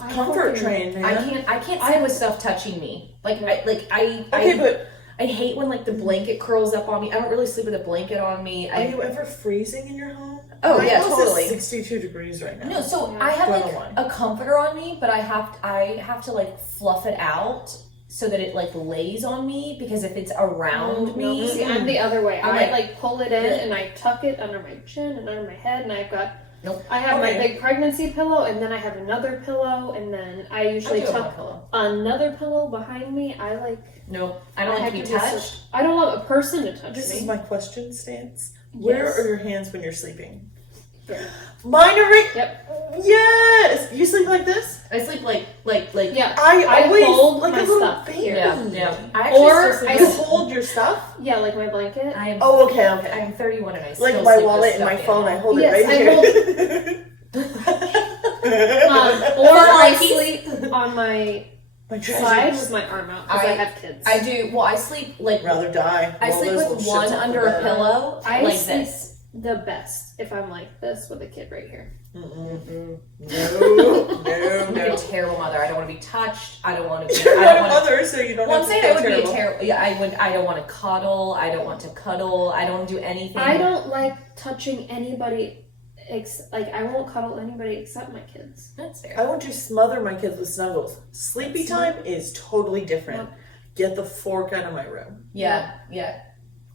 I comfort fucking- trained, man. I can't sit with stuff touching me. Okay, Okay, but I hate when like the blanket curls up on me. I don't really sleep with a blanket on me. Are you ever freezing in your home? Oh, My yeah, house totally. Is 62 degrees right now. No, so Yeah. I have like 201. a comforter on me, but I have to like fluff it out so that it like lays on me, because if it's around me, No, see, I'm the other way. I'm I like- like pull it in and I tuck it under my chin and under my head, and I've got. Nope. I have my Okay. big pregnancy pillow, and then I have another pillow, and then I usually I do have tuck a pillow. another pillow behind me. I like. Nope. I don't like to be touched. I don't want a person to touch This me. is my question stance. Where Yes. are your hands when you're sleeping? There. Mine are right. Yep. Yes. You sleep like this? I sleep like Yeah. I always hold like my a little stuff baby. here. yeah. I actually Or still I sleep You hold your stuff? Yeah, like my blanket. I am Oh, okay, I okay. am 31 and I still Like my sleep wallet with and my stuffed phone, I animal. hold Yes, it I right here. Or I Like sleep on my My side treasures. with my arm out because I have kids. I do. Well, I sleep like Rather die. I Roll sleep those with little one shits off under the a bed. pillow I like sleep- this. the best if I'm like this with a kid right here. No, I'm no. a terrible mother. I don't want to be touched. I don't want to be. You're I not don't a want mother, so you don't Well, I'm have to saying feel I would be a terrible. terrible. Yeah, I would. I don't want to cuddle. I don't want to cuddle. I don't do anything. I don't like touching anybody. I won't cuddle anybody except my kids. That's fair. I want to smother my kids with snuggles. Sleepy time is totally different. Get the fork out of my room. Yeah.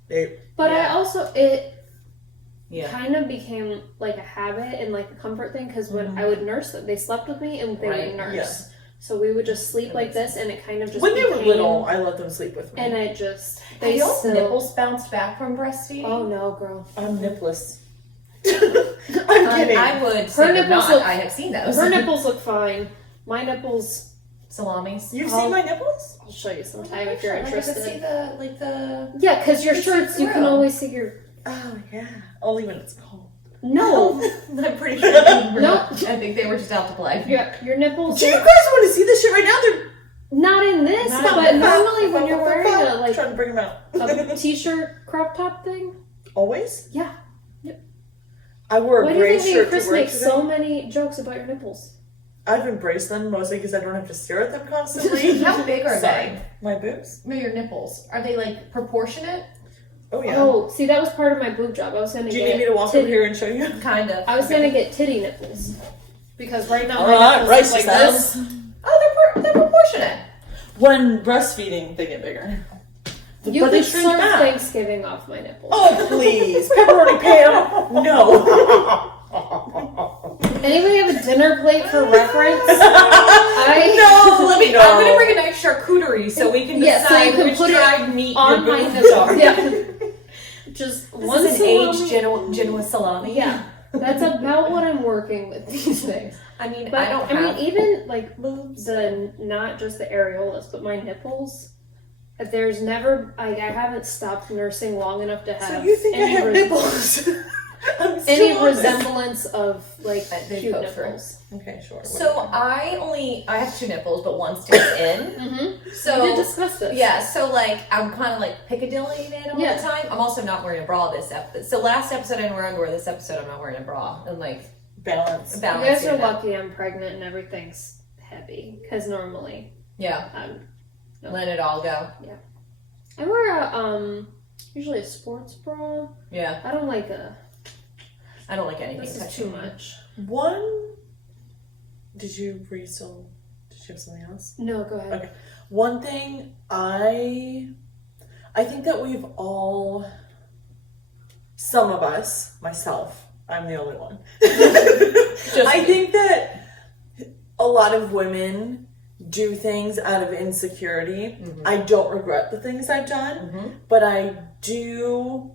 But Yeah. I also Yeah. kind of became like a habit and like a comfort thing because when I would nurse them, they slept with me and they Right. would nurse. Yeah. So we would just sleep like this, and it kind of just When they were became- little, I let them sleep with me. and I just Have y'all's still. nipples bounced back from breastfeeding? Oh no, girl! I'm nipless. I'm kidding. I would Her say they're nipples not. look- I have seen those. Her nipples look fine. My nipples. Salamis. You've Oh. seen my nipples? I'll show you sometime if you're I get to see interested. the Yeah, because your You see shirts, you can through. always see your. Oh, yeah. Only when it's cold. No, I'm pretty sure. They were No. not- I think they were just out to play. your nipples. Do you are- guys want to see this shit right now? They're Not in this, Not but in this. normally when you're wearing a like trying to bring them out. a t-shirt crop top thing. Always? Yeah. I wore Why a do you gray think me shirt and to Chris work make today. so many jokes about your nipples? I've embraced them mostly because I don't have to stare at them constantly. How big are Sorry. they? My boobs? No, your nipples. Are they like proportionate? Oh, yeah. Oh, see, that was part of my boob job. I was gonna Do you get need me to walk titty- over here and show you? Kind of. I was gonna get titty nipples because right now All my right, nipples look like righteous this. Oh, they're proportionate. When breastfeeding, they get bigger. You But they could shrink serve back. Thanksgiving off my nipples. Oh, please. Pepperoni Pam. No. Anybody have a dinner plate for reference? No, let me know. I'm gonna bring a nice charcuterie so we can Yeah, so you decide can which put it dried meat on your my boobs nipples. are. Yeah. Just This one is an aged salami. Genoa salami. Yeah, that's about what I'm working with these days. I mean, But I don't have even like boobs. the not just the areolas, but my nipples. There's never I haven't stopped nursing long enough to have So you think I any, have nipples? I'm still any on this. resemblance of like They cute poke through. nipples. Okay, sure. So I have 2 nipples, but one sticks in. Mm-hmm. So We did discuss this. yeah, so like I'm kind of like Piccadilly it all Yeah. the time. I'm also not wearing a bra this episode. So last episode I didn't wear underwear. This episode I'm not wearing a bra and like balance. You balance. guys are unit. lucky I'm pregnant and everything's heavy because normally Yeah, no. let it all go. I wear a usually a sports bra. Yeah, I don't like a. I don't like anything This is touching too me. much. Did you have something else? No, go ahead. Okay. One thing I think that we've all, some of us, myself, I'm the only one. I think that a lot of women do things out of insecurity. Mhm. I don't regret the things I've done, Mhm. but I do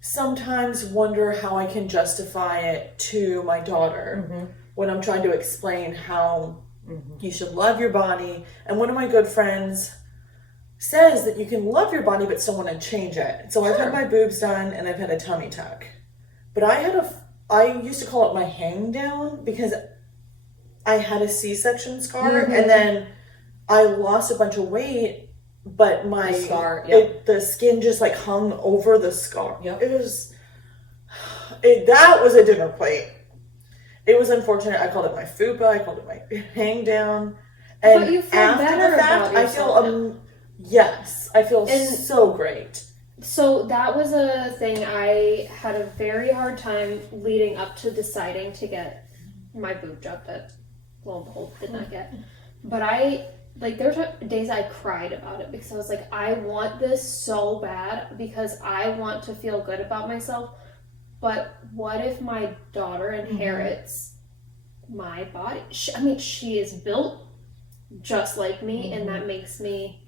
sometimes wonder how I can justify it to my daughter Mhm. when I'm trying to explain how Mhm. you should love your body. And one of my good friends says that you can love your body but still want to change it. So I've had my boobs done and I've had a tummy tuck. But I used to call it my hang down because I had a C-section scar Mhm. and then I lost a bunch of weight, but my The scar, yep. the skin just like hung over the scar. Yep. That was a dinner plate. It was unfortunate. I called it my fupa. I called it my hang down. And But you feel after better the fact, about I yourself feel Yes, I feel And- so great. So that was a thing I had a very hard time leading up to deciding to get my boob job that, lo and behold, did not get. But there were days I cried about it because I was like, I want this so bad because I want to feel good about myself. But what if my daughter inherits my body? She is built just like me, and that makes me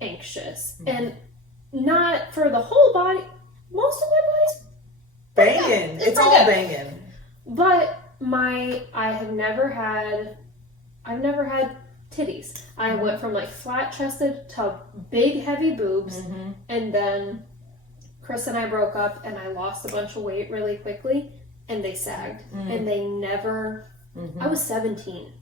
anxious. And not for the whole body. Most of my body's Banging. It's all banging. But I've never had titties. I went from like flat chested to big heavy boobs, and then Chris and I broke up, and I lost a bunch of weight really quickly, and they sagged, and they never. I was 17.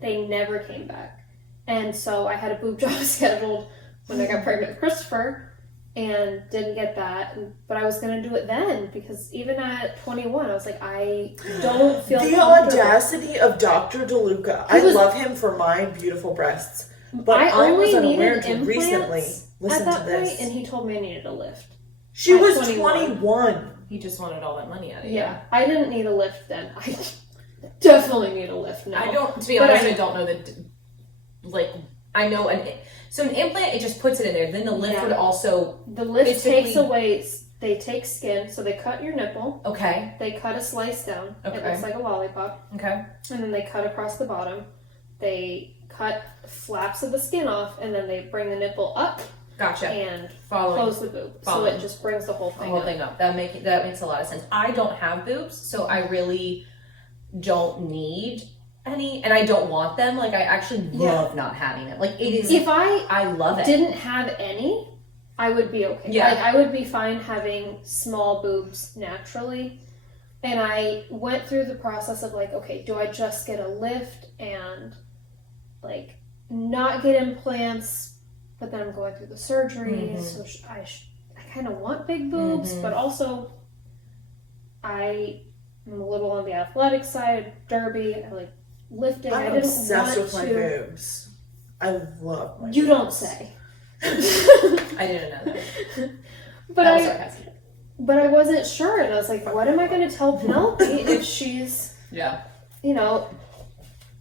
They never came back, and so I had a boob job scheduled when I got pregnant with Christopher. And didn't get that, but I was gonna do it then because even at 21, I was like, I don't feel the audacity of Dr. DeLuca. I love him for my beautiful breasts, but I was unaware to recently listen to this. Point, and he told me I needed a lift. She was 21. He just wanted all that money out of you. Yeah, I didn't need a lift then. I definitely need a lift now. I don't. To be honest, I don't know that. Like, I know so an implant, it just puts it in there. Then the lift would also. The lift takes away. They take skin, so they cut your nipple. Okay. They cut a slice down. Okay. It looks like a lollipop. Okay. And then they cut across the bottom. They cut flaps of the skin off, and then they bring the nipple up. Gotcha. And Following. close the boob. So it just brings the whole thing up. That makes a lot of sense. I don't have boobs, so I really don't need any, and I don't want them. Like, I actually love not having them. Like, it is. If I love it. Didn't have any, I would be okay. Yeah. Like, I would be fine having small boobs naturally. And I went through the process of like, okay, do I just get a lift and like not get implants? But then I'm going through the surgery, so I kind of want big boobs, but also I am a little on the athletic side, derby. I like lifting. I'm I didn't obsessed want with my boobs. I love my boobs. You don't say. I didn't know that. But That was sarcastic. But I wasn't sure, and I was like, what am I going to tell Penelope if she's, you know,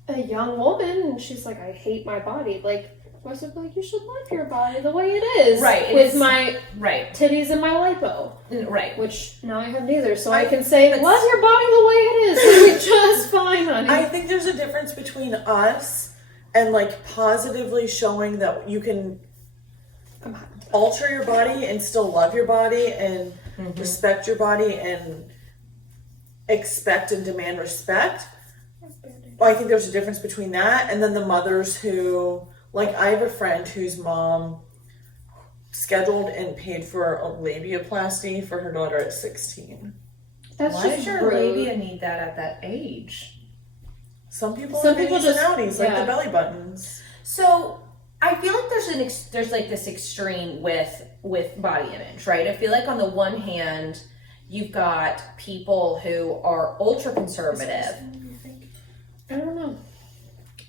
a young woman, and she's like, I hate my body. Like, I was like, you should love your body the way it is. Right. With my right. titties and my lipo. Right. Which now I have neither, so I can say, love your body the way it is. It's just fine, honey. I think there's a difference between us and like positively showing that you can alter your body and still love your body and respect your body and expect and demand respect. I think there's a difference between that and then the mothers who, like, I have a friend whose mom scheduled and paid for a labiaplasty for her daughter at 16. That's Why just does your rude. labia need that at that age? Some people Some have people innies just- and outies, like yeah. the belly buttons. So I feel like there's like this extreme with body image, right? I feel like on the one hand, you've got people who are ultra conservative. I don't know.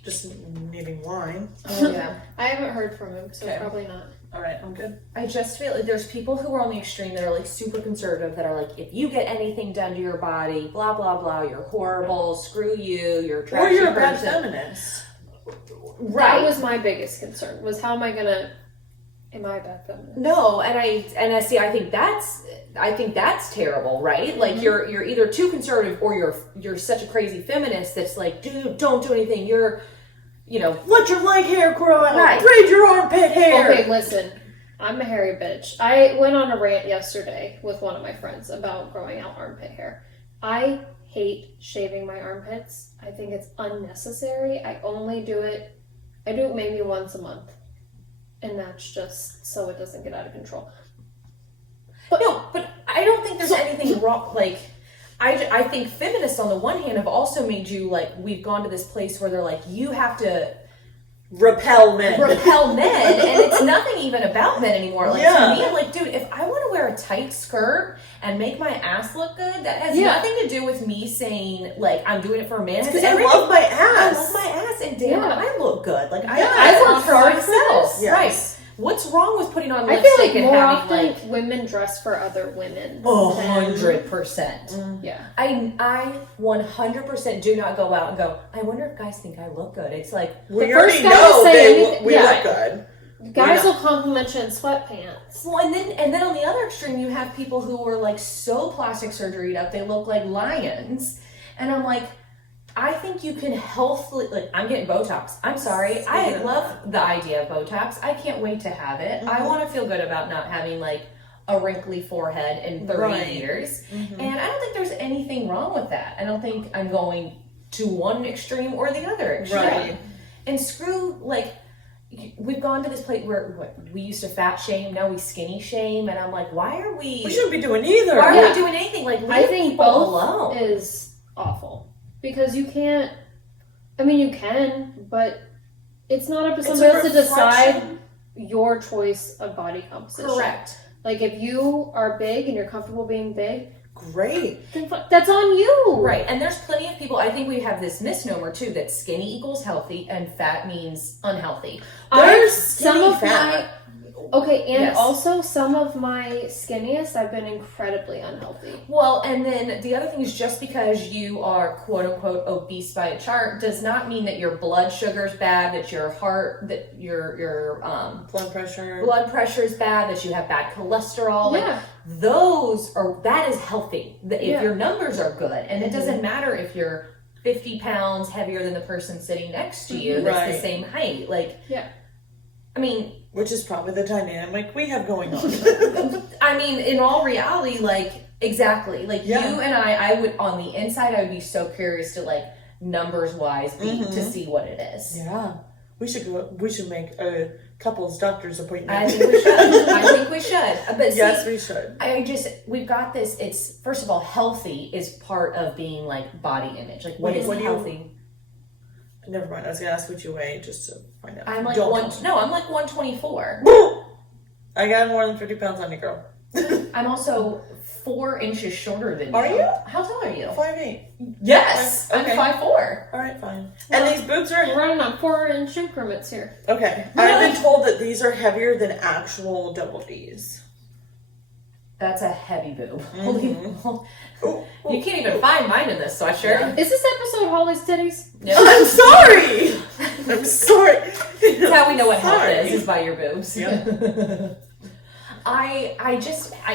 Just needing wine. Yeah. I haven't heard from him, so Okay. probably not. All right, I'm good. I just feel like there's people who are on the extreme that are like super conservative that are like, if you get anything done to your body, blah, blah, blah, you're horrible, screw you, you're a Or trashy you're a bad person. feminist. Right. That was my biggest concern, was how am I a bad feminist? No, and I see. I think that's terrible, right? Like you're either too conservative or you're such a crazy feminist that's like, dude, don't do anything. You're, you know, Let your leg hair grow out. Right. Braid your armpit hair. Okay, listen. I'm a hairy bitch. I went on a rant yesterday with one of my friends about growing out armpit hair. I hate shaving my armpits. I think it's unnecessary. I do it maybe once a month. And that's just so it doesn't get out of control. but I don't think there's anything wrong. Like, I think feminists on the one hand have also made you like, we've gone to this place where they're like, you have to repel men. repel men, and it's nothing even about men anymore. Like, Yeah. to me, I'm like, dude, if I want to wear a tight skirt and make my ass look good, that has Yeah. nothing to do with me saying like I'm doing it for a man. Because I love my I ass. love my ass, and damn, Yeah. I look good. Like Yeah. I I work work for hard for myself, this. Yes. right? what's wrong with putting on I lipstick feel like and more having often women dress for other women. 100%. Yeah. I 100% do not go out and go, I wonder if guys think I look good. It's like, We The already first guy know to say they anything- we yeah. look good. Guys will compliment you in sweatpants. well, and then on the other extreme, you have people who are like so plastic surgeryed up, they look like lions. And I'm like, I think you can healthily, like, I'm getting Botox. I'm sorry. I love the idea of Botox. I can't wait to have it. I want to feel good about not having like a wrinkly forehead in 30 years. And I don't think there's anything wrong with that. I don't think I'm going to one extreme or the other extreme. Right. And screw, like, we've gone to this place where we used to fat shame, now we skinny shame, and I'm like, why are we? We shouldn't be doing either. Why are we doing anything? Like, leave I think people both alone. is awful because you can't. I mean, you can, but it's not up to somebody else to decide your choice of body composition. Correct. Like if you are big and you're comfortable being big, Great. then that's on you. Right, and there's plenty of people. I think we have this misnomer too that skinny equals healthy and fat means unhealthy. There's some skinny of fat. and also some of my skinniest I've been incredibly unhealthy. Well, and then the other thing is just because you are quote unquote obese by a chart does not mean that your blood sugar's bad, that your heart, that your Blood pressure. blood pressure is bad, that you have bad cholesterol. Yeah. Like, that is healthy. If Yeah. your numbers are good, and it doesn't matter if you're 50 pounds heavier than the person sitting next to you that's the same height. Like, Yeah. I mean, Which is probably the dynamic we have going on. I mean, in all reality, like, exactly. Like, Yeah. you and I would, on the inside, I would be so curious to, like, numbers-wise, to see what it is. Yeah. We should make a couple's doctor's appointment. I think we should. I think we should. But see, yes, we should. we've got this, it's, first of all, healthy is part of being, like, body image. Like, what is healthy? Never mind. I was gonna ask what you weigh just to find out. I'm like I'm like 124. I got more than 50 pounds on you, girl. I'm also 4 inches shorter than you. Are you? How tall are you? 5'8". Yes, Okay. I'm 5'4". All right, fine. And these boobs are We're running on 4-inch increments here. okay. I've been told that these are heavier than actual double D's. That's a heavy boob. Ooh, You can't even find mine in this sweatshirt. Yeah. Is this episode Holly's titties? Yep. I'm sorry. I'm sorry. That's how we know what health Sorry. is by your boobs. Yep. I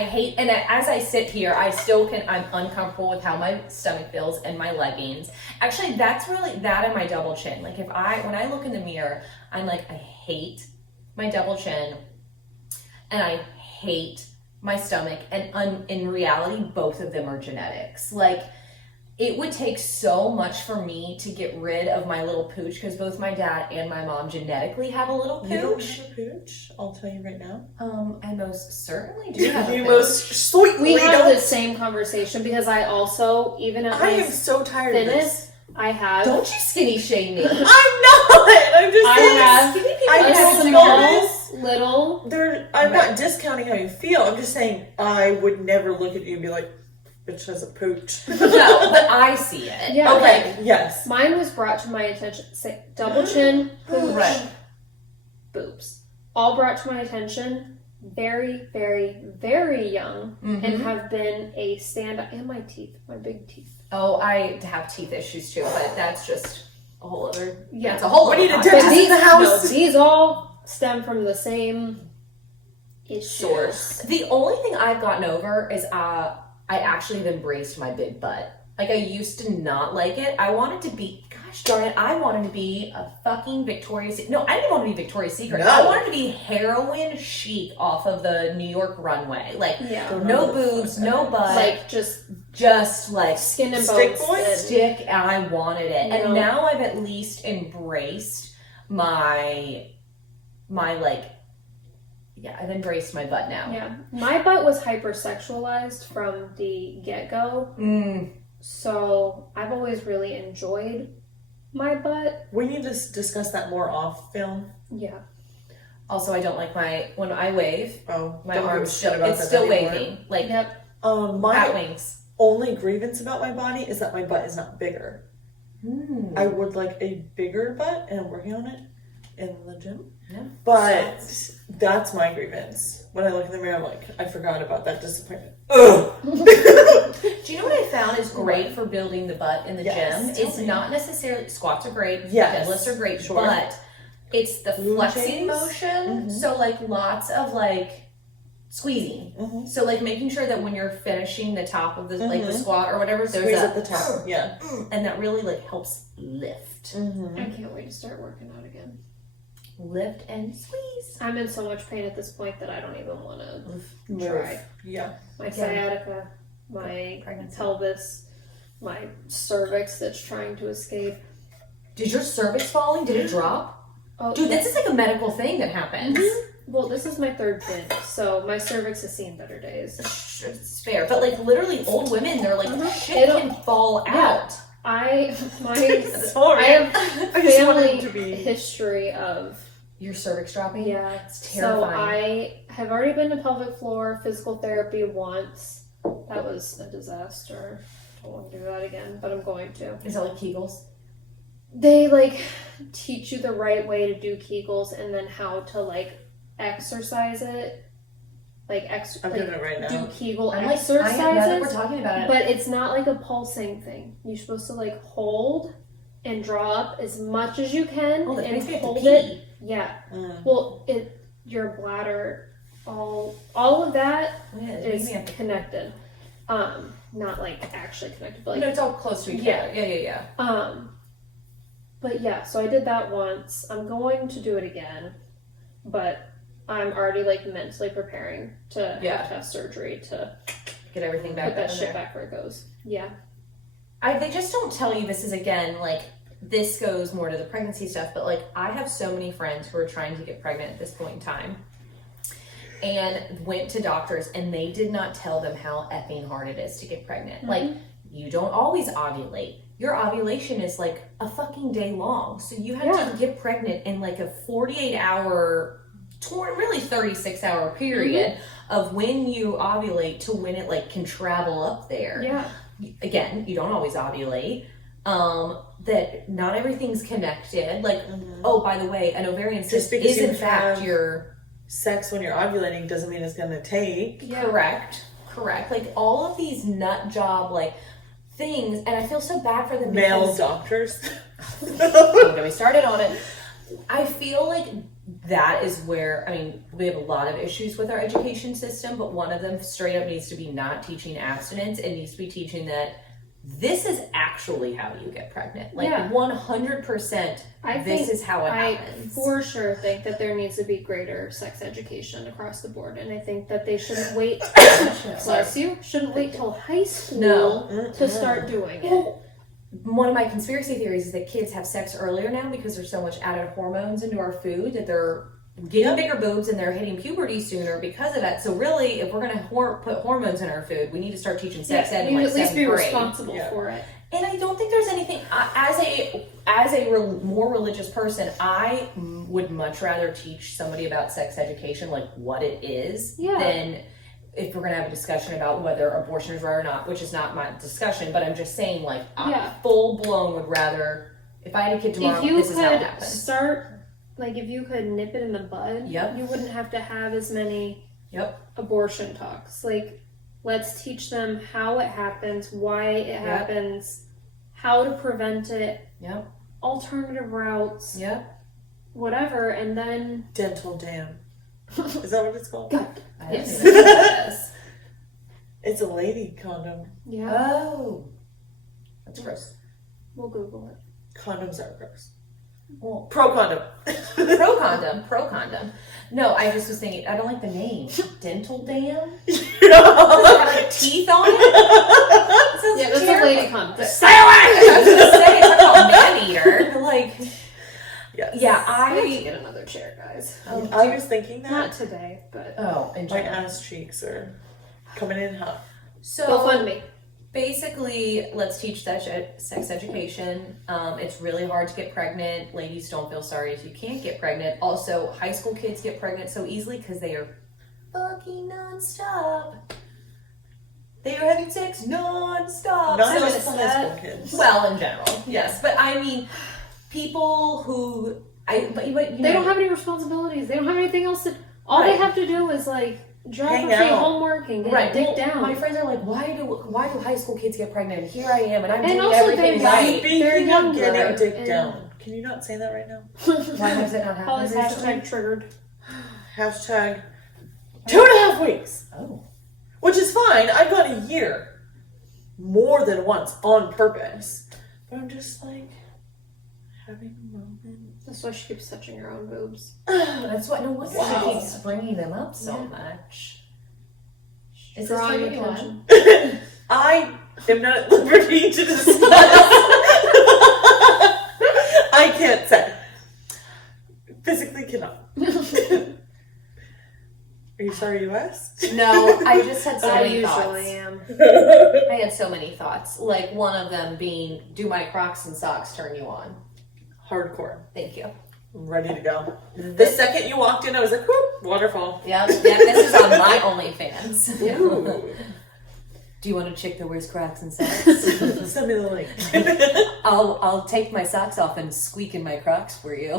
hate, and as I sit here, I'm uncomfortable with how my stomach feels and my leggings. Actually, that's really, that and my double chin. Like, when I look in the mirror, I'm like, I hate my double chin, and I hate my stomach, and in reality, both of them are genetics. Like, it would take so much for me to get rid of my little pooch, because both my dad and my mom genetically have a little pooch. You don't have a pooch? I'll tell you right now. I most certainly do have a You pooch. most sweetly We have don't. the same conversation because I also, even at I my am so tired of this. thinnest, I have Don't you skinny shame me. I'm not. I'm just I saying. have Skinny people I a don't have know small little. I'm not discounting how you feel. I'm just saying I would never look at you and be like, bitch has a pooch. No, but I see it. Yeah. Okay, yes. Mine was brought to my attention. Say, double chin, pooch, Right. boobs. All brought to my attention very, very, very young and have been a stand-up. And my teeth, my big teeth. Oh, I have teeth issues too, but that's just a whole other. Yeah. That's a whole We other need a podcast. dentist. These, in the house. No, these all stem from the same issue. Source. The only thing I've gotten over is I actually have embraced my big butt. Like, I used to not like it. I wanted to be, gosh darn it, I wanted to be a fucking Victoria's Secret. No, I didn't want to be Victoria's Secret. No. I wanted to be heroin chic off of the New York runway. Like, Yeah. no boobs, no butt. Like just like skin and Stick bones. boys? and- stick, and I wanted it. No. And now I've at least embraced I've embraced my butt now. Yeah. My butt was hypersexualized from the get-go. So I've always really enjoyed my butt. We need to discuss that more off film. Yeah. Also, I don't like when I wave, Oh, my don't give a arm's shit still, about it's that still anymore. waving. Like, Yep. bat My wings. only grievance about my body is that my butt is not bigger. I would like a bigger butt, and I'm working on it in the gym. Yeah. But that's my grievance. When I look in the mirror, I'm like, I forgot about that disappointment. Ugh. Do you know what I found is great for building the butt in the gym? It's not necessarily, squats are great, deadlifts are great, but it's the flexing motion. So like lots of like squeezing. So like making sure that when you're finishing the top of the like the squat or whatever, there's squeeze at the top. And that really like helps lift. I can't wait to start working out again. Lift and squeeze. I'm in so much pain at this point that I don't even want to try. Yeah. My sciatica, my pelvis, my cervix that's trying to escape. Did your cervix falling? Did it drop? Oh, dude, this is like a medical thing that happens. Well, this is my third twin, so my cervix has seen better days. It's fair, but like literally old women, they're like shit can fall out. I have family history of your cervix dropping. Yeah, it's terrifying. So I have already been to pelvic floor physical therapy once. That was a disaster. I don't want to do that again, but I'm going to. Is that like Kegels? They like teach you the right way to do Kegels and then how to like exercise it. I'm doing it right now. Do Kegel exercises. I know that we're talking about it. But it's not like a pulsing thing. You're supposed to like hold and draw up as much as you can and hold it. Yeah. Well, your bladder, all of that is connected. Not like actually connected, but like it's all close to each other. Yeah. But yeah, so I did that once. I'm going to do it again, but I'm already like mentally preparing to have to have surgery to get everything back. Put that shit back where it goes. Yeah. They just don't tell you this is again like this goes more to the pregnancy stuff, but like I have so many friends who are trying to get pregnant at this point in time and went to doctors and they did not tell them how effing hard it is to get pregnant. Like you don't always ovulate. Your ovulation is like a fucking day long. So you have to get pregnant in like a 48-hour really 36-hour period of when you ovulate to when it like can travel up there. Yeah. Again, you don't always ovulate. That not everything's connected. Like, oh, by the way, an ovarian cyst is in fact your sex when you're ovulating doesn't mean it's gonna take. Yeah. Correct. Like all of these nut job like things, and I feel so bad for the male doctors. Don't get me started on it. I feel like that is where, I mean, we have a lot of issues with our education system, but one of them straight up needs to be not teaching abstinence. It needs to be teaching that this is actually how you get pregnant. Like 100%, this is how it happens. I for sure think that there needs to be greater sex education across the board. And I think that they shouldn't wait, shouldn't wait till high school to start doing it. One of my conspiracy theories is that kids have sex earlier now because there's so much added hormones into our food that they're getting bigger boobs and they're hitting puberty sooner because of that. So really, if we're going to put hormones in our food, we need to start teaching sex ed in like 7th grade. At least be responsible for it. And I don't think there's anything, as a more religious person, I would much rather teach somebody about sex education, like what it is, than if we're going to have a discussion about whether abortion is right or not, which is not my discussion, but I'm just saying, like, I full blown would rather, if I had a kid tomorrow, this is how it happens. If you could nip it in the bud, you wouldn't have to have as many abortion talks. Like, let's teach them how it happens, why it happens, how to prevent it, alternative routes, whatever, and then... Dental dam. Is that what it's called? God. Yes. It's a lady condom. Yeah. Oh. That's gross. We'll Google it. Condoms are gross. Well, pro condom. Pro condom. No, I just was thinking, I don't like the name. Dental dam? Yeah. Does it have like teeth on it? Yeah, that's a lady condom. Stay away! I was gonna say, talk about man-eater. Like, yeah, I have to get another chair, guys. I was thinking that. Not today, but... my ass cheeks are coming in hot. So, go fund me. Basically, let's teach sex education. It's really hard to get pregnant. Ladies, don't feel sorry if you can't get pregnant. Also, high school kids get pregnant so easily because they are fucking nonstop. They are having sex nonstop. Not just high school kids. Well, in general, yes. But I mean, people who But They don't have any responsibilities. They don't have anything else to. All they have to do is like drop Hang off their out. homework and get dick down. My friends are like, why do high school kids get pregnant? Here I am, and I'm doing also everything they're right. Speaking young, of getting they're- dick and- down, can you not say that right now? Why has it not happened? Holly's recently? hashtag triggered. Hashtag 2.5 weeks. Oh. Which is fine. I've gone a year. More than once on purpose. But I'm just like having a moment. That's why she keeps touching her own boobs. That's what. No wonder Wow. she keeps bringing them up so much. Is this Drawing turning you on? attention. I am not at liberty to discuss. I can't say. Physically cannot. Are you sorry you asked? No, I just had so I many usually thoughts. am. I had so many thoughts. Like one of them being, do my Crocs and socks turn you on? Hardcore. Thank you. I'm ready to go. The second you walked in, I was like, whoop, waterfall. Yeah, this is on my OnlyFans. Ooh. Do you want a chick that wears Crocs and socks? Send me the link. I'll take my socks off and squeak in my Crocs for you.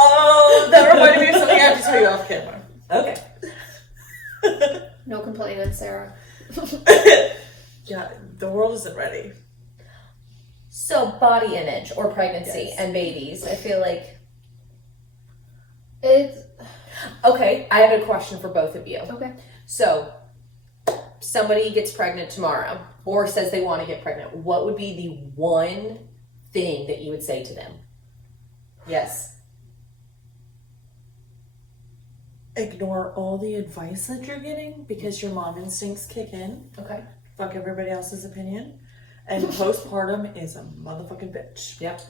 Oh, that reminded me of something I have to tell you off camera. Okay. No complaining, Sarah. Yeah, the world isn't ready. So body image or pregnancy Yes. and babies. I feel like. It's Okay, I have a question for both of you. okay. So, somebody gets pregnant tomorrow or says they want to get pregnant. What would be the one thing that you would say to them? Yes. Ignore all the advice that you're getting because your mom instincts kick in. Okay. Fuck everybody else's opinion. And postpartum is a motherfucking bitch. Yep.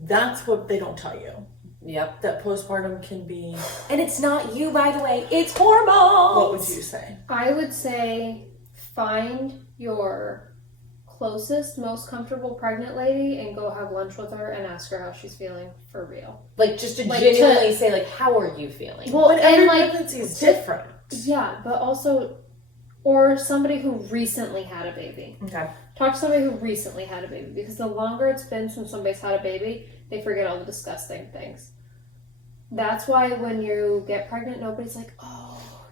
That's what they don't tell you. Yep. That postpartum can be. And it's not you, by the way. It's hormones. What would you say? I would say find your closest, most comfortable pregnant lady and go have lunch with her and ask her how she's feeling for real. Like, just to Like, genuinely say, like, how are you feeling? Well, But and every like, pregnancy is different. yeah, but also, or somebody who recently had a baby. Okay. Talk to somebody who recently had a baby because the longer it's been since somebody's had a baby, they forget all the disgusting things. That's why when you get pregnant, nobody's like, oh,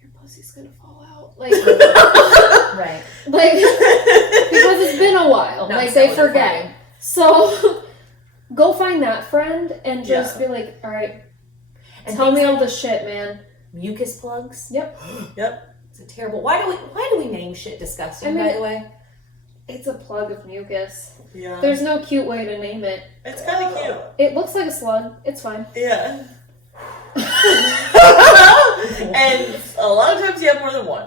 your pussy's gonna fall out. Like, Right. like because it's been a while. Not like, they so forget. important. So, go find that friend and just Yeah. be like, all right, And tell me things all the shit, man. like mucus plugs. Yep. Yep. It's a terrible. Why do we name shit disgusting? I mean- by the way, It's a plug of mucus. Yeah. There's no cute way to name it. It's kind of cute. It looks like a slug. It's fine. Yeah. And a lot of times you have more than one.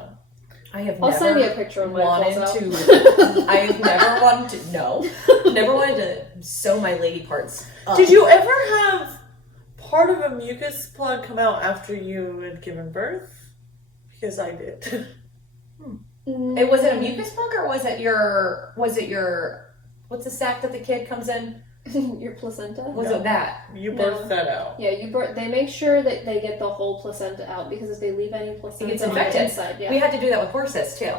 I have I'll never send you a picture of when it wanted falls out. to. I have never wanted to. No, never wanted to sew my lady parts up. Did you ever have part of a mucus plug come out after you had given birth? Because I did. It was it a mucus plug or was it your what's the sac that the kid comes in? Your placenta? Was No. it that? You No. birthed that out. Yeah, they make sure that they get the whole placenta out because if they leave any placenta gets on the infected. inside, yeah. We had to do that with horses too.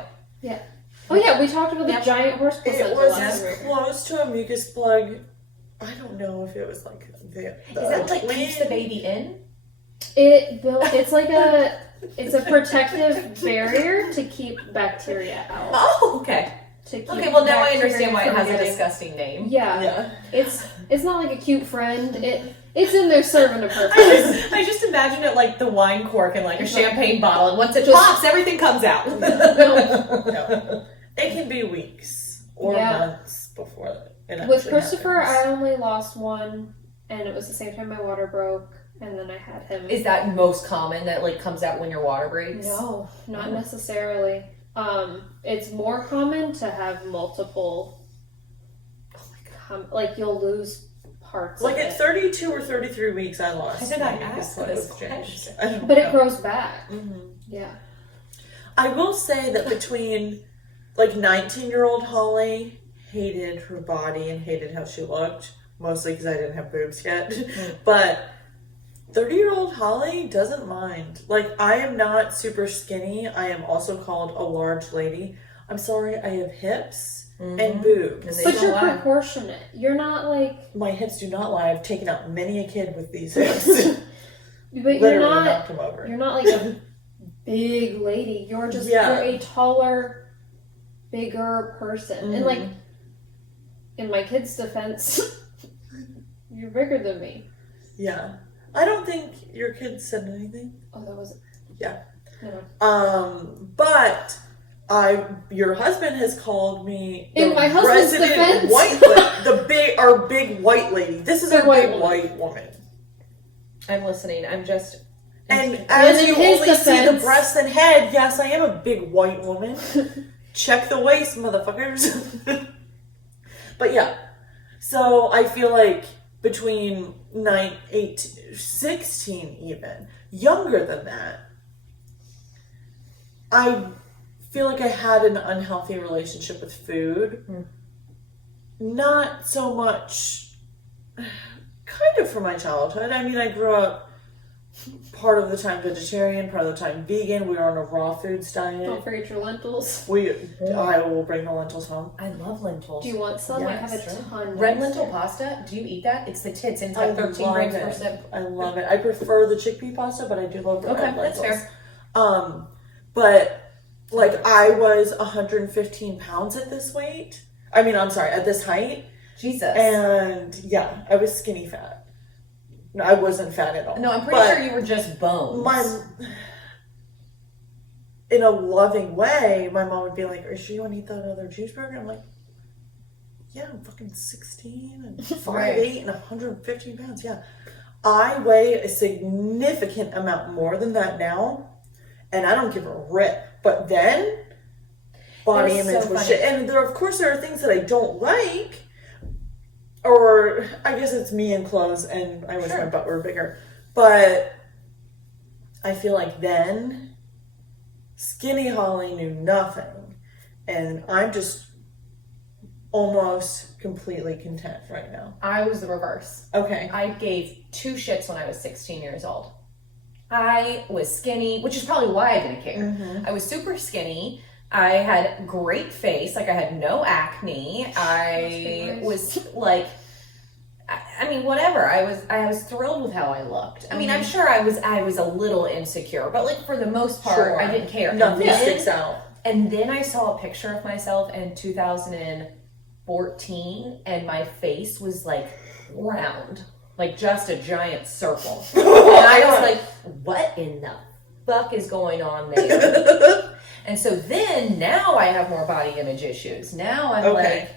Oh yeah, we talked about the Yep. giant horse placenta It was last week. close to a mucus plug. I don't know if it was like the Is that what, like twin- keeps the baby in? It's like it's a protective barrier to keep bacteria out. Oh, okay. To keep Okay, well now I bacteria understand why it from has a getting- disgusting name. Yeah, Yeah. it's not like a cute friend. It's in there serving a purpose. I just imagine it like the wine cork in like a champagne bottle, and once it Just- pops, everything comes out. No. It can be weeks or Yeah. months before it With actually Christopher, happens. I only lost one, and it was the same time my water broke, and then I had him. Is that most common that like comes out when your water breaks? No, not necessarily. It's more common to have multiple. Like you'll lose parts. Like of at it. 32 or 33 weeks, I lost. Why did I my mucus ask plug this with James. question? I don't But know. it grows back. Mhm. Yeah. I will say that between like 19-year-old Holly hated her body and hated how she looked, mostly because I didn't have boobs yet. But 30-year-old Holly doesn't mind. Like, I am not super skinny. I am also called a large lady. I'm sorry, I have hips and boobs. But you're proportionate. You're not like... My hips do not lie. I've taken out many a kid with these hips. But you're not like a big lady. You're just you're a taller, bigger person. And like, in my kid's defense, you're bigger than me. Yeah. I don't think your kid said anything. Oh, that was... Yeah. No. But your husband has called me in my husband's defense. Our big white lady. This is our big white woman. I'm listening. I'm just... And as you only see the breasts and head, yes, I am a big white woman. Check the waist, motherfuckers. But yeah. So I feel like between 16 even, younger than that, I feel like I had an unhealthy relationship with food. Not so much, kind of from my childhood. I mean, I grew up part of the time vegetarian, part of the time vegan. We were on a raw foods diet. Don't forget your lentils. I will bring the lentils home. I love lentils. Do you want some? Yes. I have a ton. Red lentil pasta. Do you eat that? It's the tits. It's like 13 grams per sip. I love it. I prefer the chickpea pasta, but I do love the red lentils. That's fair. But like I was 115 pounds at this weight. I mean, I'm sorry, at this height. Jesus. And yeah, I was skinny fat. No, I wasn't fat at all. No, I'm pretty sure you were just bones. In a loving way, my mom would be like, "Are you sure you want to eat that other cheeseburger?" I'm like, "Yeah, I'm fucking 16 and 5'8" and 115 pounds. Yeah, I weigh a significant amount more than that now, and I don't give a rip. But then, body image was shit, and of course there are things that I don't like. Or I guess it's me in clothes, and I wish my butt were bigger. But I feel like then Skinny Holly knew nothing, and I'm just almost completely content right now. I was the reverse. Okay. I gave 2 shits when I was 16 years old. I was skinny, which is probably why I didn't care. I was super skinny. I had great face, like I had no acne. I was like, I mean, whatever. I was thrilled with how I looked. I mean, I'm sure I was a little insecure, but like for the most part, I didn't care. Nothing sticks out. And then I saw a picture of myself in 2014, and my face was like round, like just a giant circle. And I was like, what in the fuck is going on there? And so then, now I have more body image issues. Now I'm like,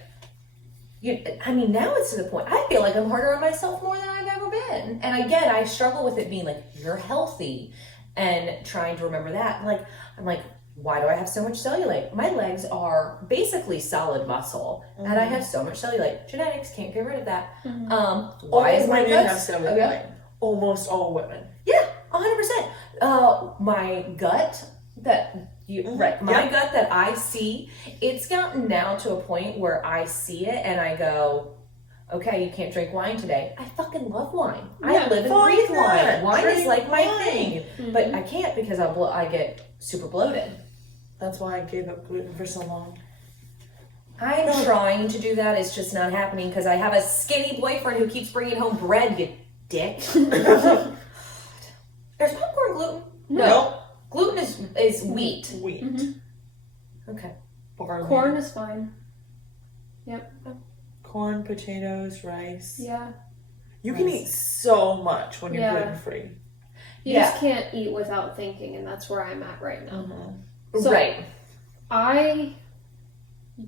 now it's to the point, I feel like I'm harder on myself more than I've ever been. And again, I struggle with it being like, you're healthy, and trying to remember that. Like, I'm like, why do I have so much cellulite? My legs are basically solid muscle, and I have so much cellulite. Genetics, can't get rid of that. Why is my gut? Almost all women. Yeah, 100%. My gut gut that I see, it's gotten now to a point where I see it and I go, okay, you can't drink wine today. I fucking love wine. I live and breathe wine. Wine is like my thing. But I can't because I get super bloated. That's why I gave up gluten for so long. I'm trying to do that. It's just not happening because I have a skinny boyfriend who keeps bringing home bread, you dick. There's popcorn gluten? No. Gluten is wheat. Wheat. Okay. Corn is fine. Yep. Corn, potatoes, rice. Yeah. You can eat so much when you're gluten-free. You just can't eat without thinking, and that's where I'm at right now. So I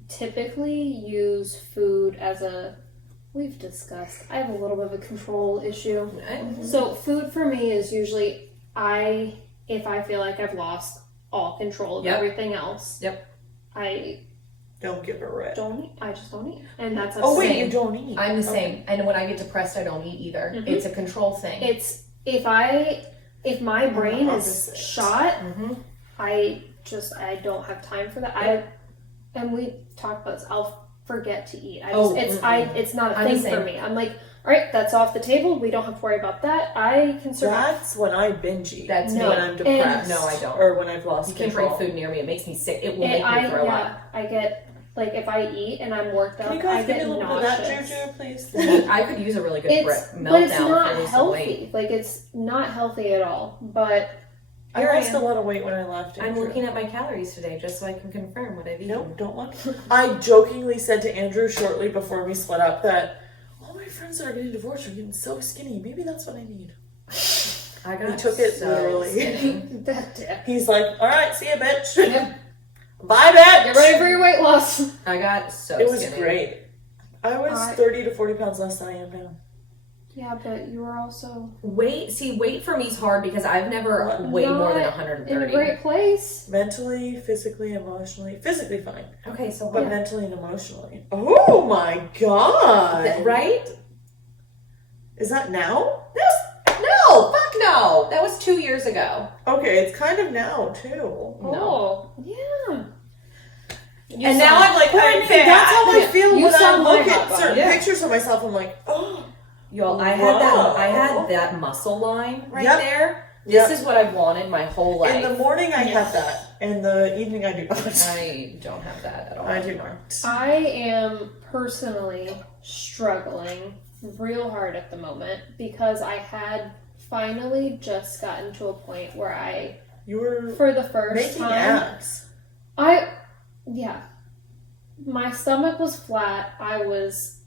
typically use food as we've discussed, I have a little bit of a control issue. So food for me is usually, if I feel like I've lost all control of everything else, I don't give a rip. I just don't eat. And that's you don't eat. I'm the same. And when I get depressed, I don't eat either. It's a control thing. It's, if my brain is shot, I don't have time for that. And we talked about this, I'll forget to eat. It's not a thing for me. I'm like, all right, that's off the table. We don't have to worry about that. I can survive. That's when I binge eat. That's when I'm depressed. No, I don't. Or when I've lost control. You can't bring food near me. It makes me sick. It will make me throw up. I get Like if I eat and I'm worked up, Can you guys I give get me a little nauseous. bit of that juju, please? I could use a really good meltdown. But it's not for losing some weight. healthy. Like it's not healthy at all. But I lost a lot of weight when I left. I'm Andrew. looking at my calories today just so I can confirm what I've eaten. Nope, don't look. I jokingly said to Andrew shortly before we split up that all my friends that are getting divorced are getting so skinny. Maybe that's what I need. I got He took it so literally. skinny. that dip. He's like, all right, see ya, bitch. Yep. Bye, bitch. Get ready for your weight loss. I got so It was skinny. great. I was 30 to 40 pounds less than I am now. Yeah, but you were also Weight for me is hard because I've never weighed more than in a 130. great place. Mentally, physically, emotionally. Physically fine. Okay, so But mentally and emotionally. Oh my god. Right? Is that now? No, fuck no. That was 2 years ago. Okay, it's kind of now too. Oh, yeah. And now I'm like, I'm fat. That's how I feel You when I saw my look hot at body. certain Yeah. pictures of myself. I'm like, oh. Y'all, I Whoa. had that muscle line right Yep. there. Yep. This is what I've wanted my whole life. In the morning, I have that. In the evening, I do not. I don't have that at all. I do not. I am personally struggling real hard at the moment because I had finally just gotten to a point where You were for the first making time, abs. my stomach was flat. I was,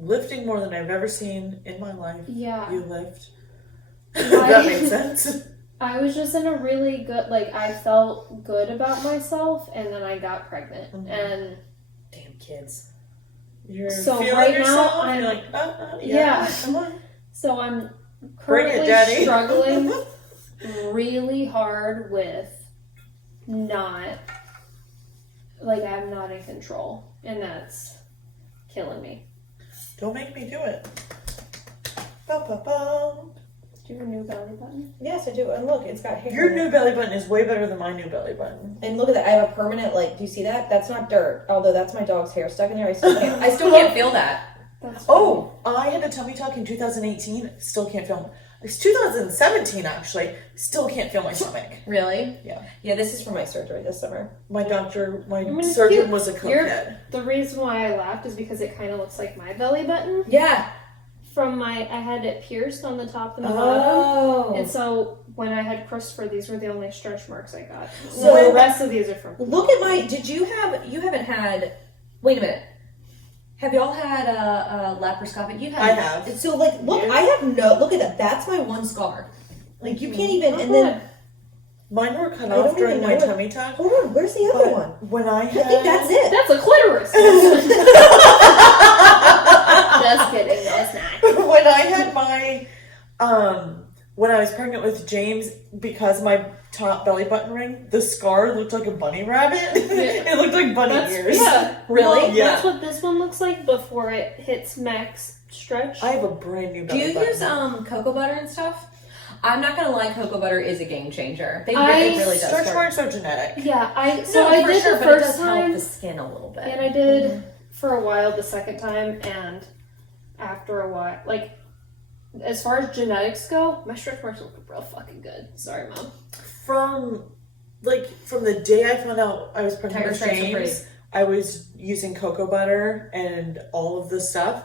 Lifting more than I've ever seen in my life. yeah. You lift. That makes sense. I was just in a really good, like, I felt good about myself, and then I got pregnant. Mhm. And Damn kids. You're So feeling right now, yourself. I'm- You're like, Yeah. come on. so I'm Bring it, currently Daddy. struggling really hard with not, like, I'm not in control, and that's killing me. Don't make me do it. Ba, ba, ba. Do you have a new belly button? Yes, I do. And look, it's got hair. Your new belly button is way better than my new belly button. And look at that. I have a permanent, like, do you see that? That's not dirt. Although that's my dog's hair stuck in there. I still can't. I still can't feel that. That's Oh, I had a tummy tuck in 2018. Still can't feel. It's 2017 actually. Still can't feel my stomach. Really? Yeah. Yeah, this is from my surgery this summer. My doctor, my mean, it's surgeon cute. was a cokehead. The reason why I laughed is because it kind of looks like my belly button. Yeah. I had it pierced on the top and the bottom. Oh. And so when I had Christopher, these were the only stretch marks I got. So So- the rest of these are from. Look at my. You haven't had, wait a minute. Have y'all had a laparoscopic? You I had. have. So, like, look, I have no. Look at that. That's my one scar. Like, you can't even. And then. Mine were cut I off don't during even my know tummy tuck. Hold on. Where's the other But one? when I I had, think that's it. That's a clitoris. Just kidding. No, it's not. when I had my, when I was pregnant with James, because my top belly button ring, the scar looked like a bunny rabbit. It looked like bunny ears. Yeah. Really? Well, Yeah. That's what this one looks like before it hits max stretch. I have a brand new Do belly you button. use cocoa butter and stuff? I'm not gonna lie, cocoa butter is a game changer. It I- really does. Stretch work. marks are genetic. Yeah, I For did sure, the but it first does time, help the skin a little bit. and I did for a while the second time, and after a while, like as far as genetics go, my stretch marks look real fucking good. Sorry, Mom. From the day I found out I was pregnant Tiger with stripes are James, I was using cocoa butter and all of the stuff,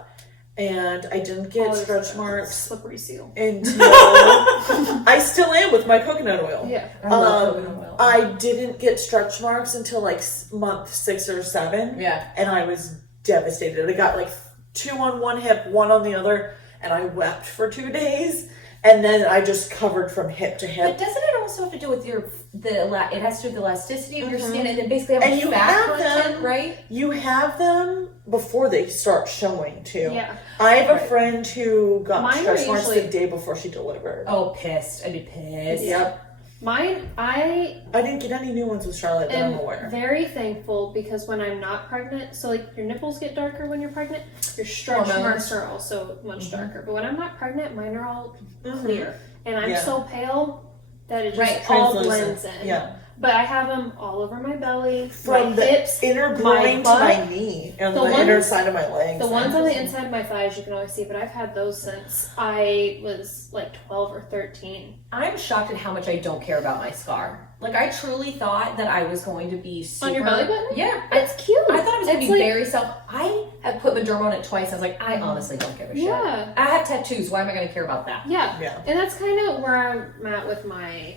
and I didn't get Oh, stretch there's a marks slippery seal. until I still am with my coconut oil. Yeah. I love coconut oil. I didn't get stretch marks until like month 6 or 7, Yeah. and I was devastated. I got like 2 on one hip, 1 on the other, and I wept for 2 days, and then I just covered from hip to But hip. doesn't it also have to do with it has to do with the elasticity of your skin and then basically how And much you fat have content, them- right? You have them before they start showing too. Yeah. I have a Right. friend who got Mine stretch are marks usually- the day before she delivered. Oh, pissed. I'd be pissed. Yep. Mine, I I didn't get any new ones with Charlotte that I'm am aware. very thankful because when I'm not pregnant, so like your nipples get darker when you're pregnant, your stretch Hormones. marks are also much darker. But when I'm not pregnant, mine are all Mhm. clear, and I'm Yeah. so pale that it just Right. all Translucent. blends in. Yeah. But I have them all over my belly, From my the hips, inner my groin to butt. my knee, and The the inner ones- side of my legs. The ones on the inside of my thighs you can always see, but I've had those since I was like 12 or 13. I'm shocked at how much I don't care about my scar. Like, I truly thought that I was going to be super... On your belly button? Yeah. It's cute. I thought it was going to It's be like- very self... I have put Mederma on it twice. I was like, I honestly don't give a shit. Yeah. I have tattoos. Why am I going to care about that? Yeah. Yeah. And that's kind of where I'm at with my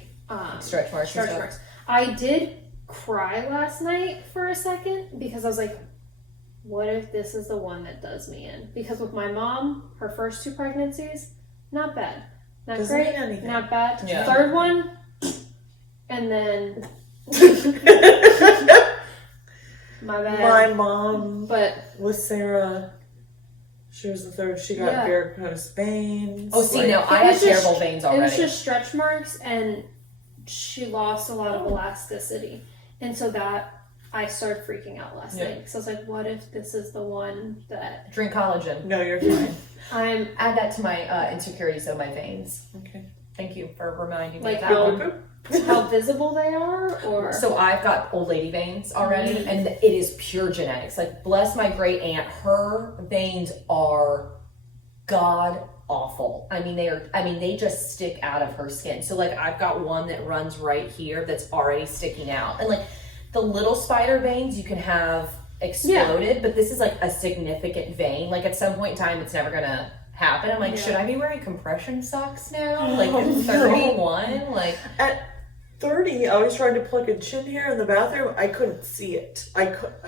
Stretch marks and stretch stuff. marks. I did cry last night for a second because I was like, what if this is the one that does me in? Because with my mom, her first 2 pregnancies, not bad. Not Doesn't great, mean anything. not bad. Yeah. Third one, and then my bad. My mom But with Sarah, she was the third. She got Yeah. varicose veins. Oh, see, like, no, I It have was just- terrible veins it was already. just stretch marks, and she lost a lot of elasticity. And so that, I started freaking out last Yeah. night. Because I was like, what if this is the one that Drink collagen. No, you're fine. I'm, Add that to my insecurities of my veins. Okay. Thank you for reminding me like, of that one. how visible they are? Or So I've got old lady veins already, and it is pure genetics. Like, bless my great aunt, her veins are god awful. I mean, they just stick out of her skin. So like, I've got one that runs right here that's already sticking out, and like the little spider veins you can have exploded, but this is like a significant vein. Like, at some point in time, it's never gonna happen. I'm like, Yeah. should I be wearing compression socks now? Like, Oh, at no. 31? Like, At 30, I was trying to plug a chin hair in the bathroom. I couldn't see it.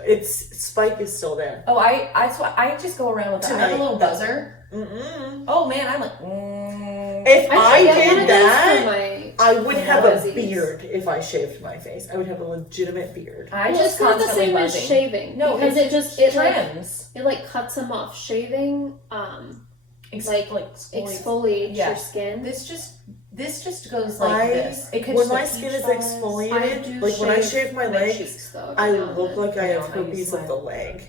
Its spike is still there. oh, that's why I just go around with that. I have a Tonight. little buzzer. Mm-mm. Oh man, I'm like, If I should get one did of those that, for my I would have a Mozzies. beard if I shaved my face. I would have a legitimate beard. I well, just it's not the constantly same as buzzing. shaving. No, because it's it trims. like cuts them off. Shaving like exfoliates. exfoliates Yeah. your skin. This just goes like this. It could When just my be skin is peach fuzz. exfoliated, like when I shave my legs, cheeks, though, I every now and look then. like I I have know, I herpes use of mine. the leg.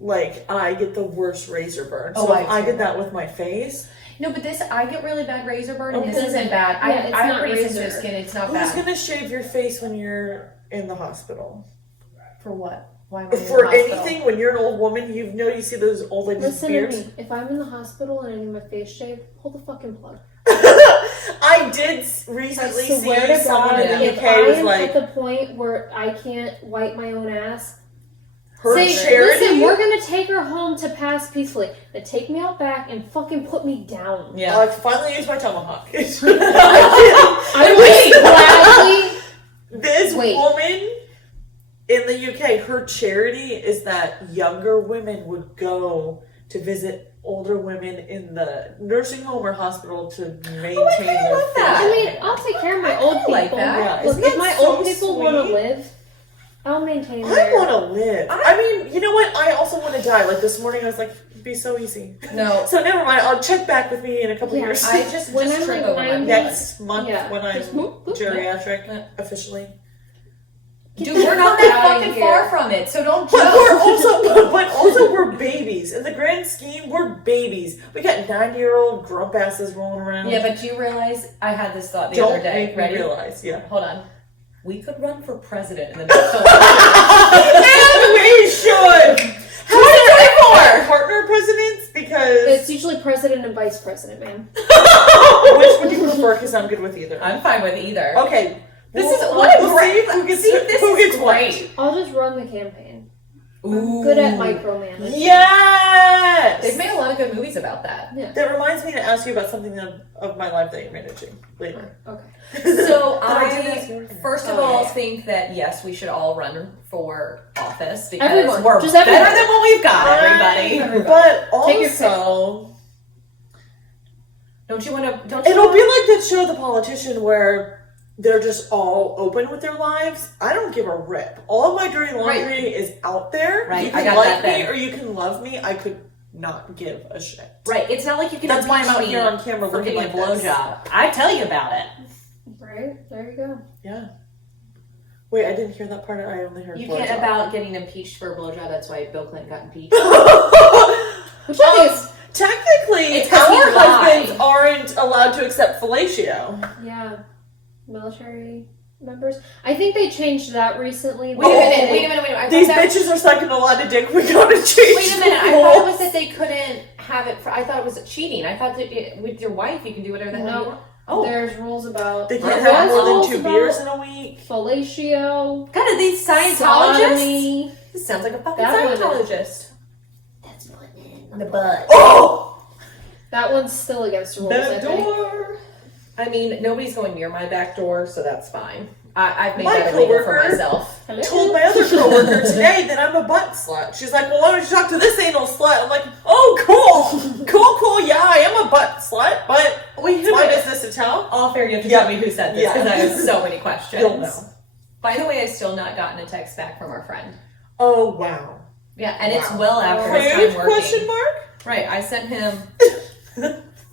Like, I get the worst razor burn. Oh, So I if I do. did that with my face, No, but this I get really bad razor burn, and Okay. this isn't bad. Yeah, it's I have not pretty razor. sensitive skin. It's not who's bad. gonna shave your face when you're in the hospital? For what? Why am I in the For hospital? anything, when you're an old woman, you see those old ladies' Listen to beards. me. If I'm in the hospital and I need my face shaved, pull the fucking plug. I did recently I swear to see someone God, in the if UK I was am like, at the point where I can't wipe my own ass, her say, charity. listen, we're gonna take her home to pass peacefully. Then take me out back and fucking put me down. Yeah. I finally used my tomahawk. I would gladly. This Wait. woman in the UK, her charity is that younger women would go to visit older women in the nursing home or hospital to maintain I kinda their love that. I physical mean, I'll take care of my old people. like that. Yeah, Look, isn't if that my so old people want to sweet? live, I'll maintain I their. want to live. I mean, you know what? I also want to die. Like this morning, I was like, it'd be so easy. No, So never mind. I'll check back with me in a couple Yeah, years. I just When I'm trip like over my 90 blood. Next month Yeah. when I'm Just whoop, whoop. geriatric officially. Dude, we're not that Outta fucking here. far from it, so don't But jump. but also we're babies. In the grand scheme, we're babies. We got 90-year-old grump asses rolling around. Yeah, but do you realize I had this thought the don't other day? make Ready? me realize. Yeah. Hold on. We could run for president in the next election. And we should. How many partner presidents? Because It's usually president and vice president, man. which would you prefer? Because I'm good with either. I'm fine with either. Okay. This Well, is what a we'll great. see who gets, See, this who is gets what. great. I'll just run the campaign. Ooh. Good at micromanaging. Yes. They've made a lot of good movies about that. That reminds me to ask you about something of my life that you're managing later. Okay. So I did ask you. first of Oh, all yeah. think that yes, we should all run for office because Everyone. we're Just better everyone. than what we've got, everybody. Everybody. But Take your also, Don't you want to? Don't you? it'll be like that show, The Politician, where they're just all open with their lives. I don't give a rip. All of my dirty laundry is out there. Right, You I can got like that me then. or you can love me. I could not give a shit. Right. It's not like you can. That's why I'm out impeach here me on camera for looking getting a like this. blowjob. I tell you about it. Right? There you go. Yeah. Wait, I didn't hear that part. I only heard You blowjob. can't about getting impeached for a blowjob. That's why Bill Clinton got impeached. Which I think is, Technically, It's 'cause he our husbands lied. aren't allowed to accept fellatio. yeah, military. members. I think they changed that recently. Wait a minute. I These thought that- bitches are sucking a lot of dick. We gotta change. Wait a minute. I thought it was that they couldn't have it. I thought it was cheating. I thought that with your wife you can do whatever the hell you want. Oh, There's rules about They can't have more than 2 beers in a week. fellatio. God, are these Scientologists? Sodomy. This sounds like a fucking That one. Scientologist. That's putting The butt. Oh! That one's still against the rules, I Back think. door. I mean, nobody's going near my back door, so that's fine. I've made My that illegal for coworker- myself. Hello? Told my other coworker today that I'm a butt slut. She's like, well, why don't you talk to this anal slut? I'm like, oh, cool. Cool. Yeah, I am a butt slut, but it's my business to tell. All fair, you have to tell me who said this, because Yeah. I have so many questions. You'll know. By the way, I've still not gotten a text back from our friend. Oh, wow. Yeah, and it's Wow. well after his Rude time working. question mark? Right, I sent him...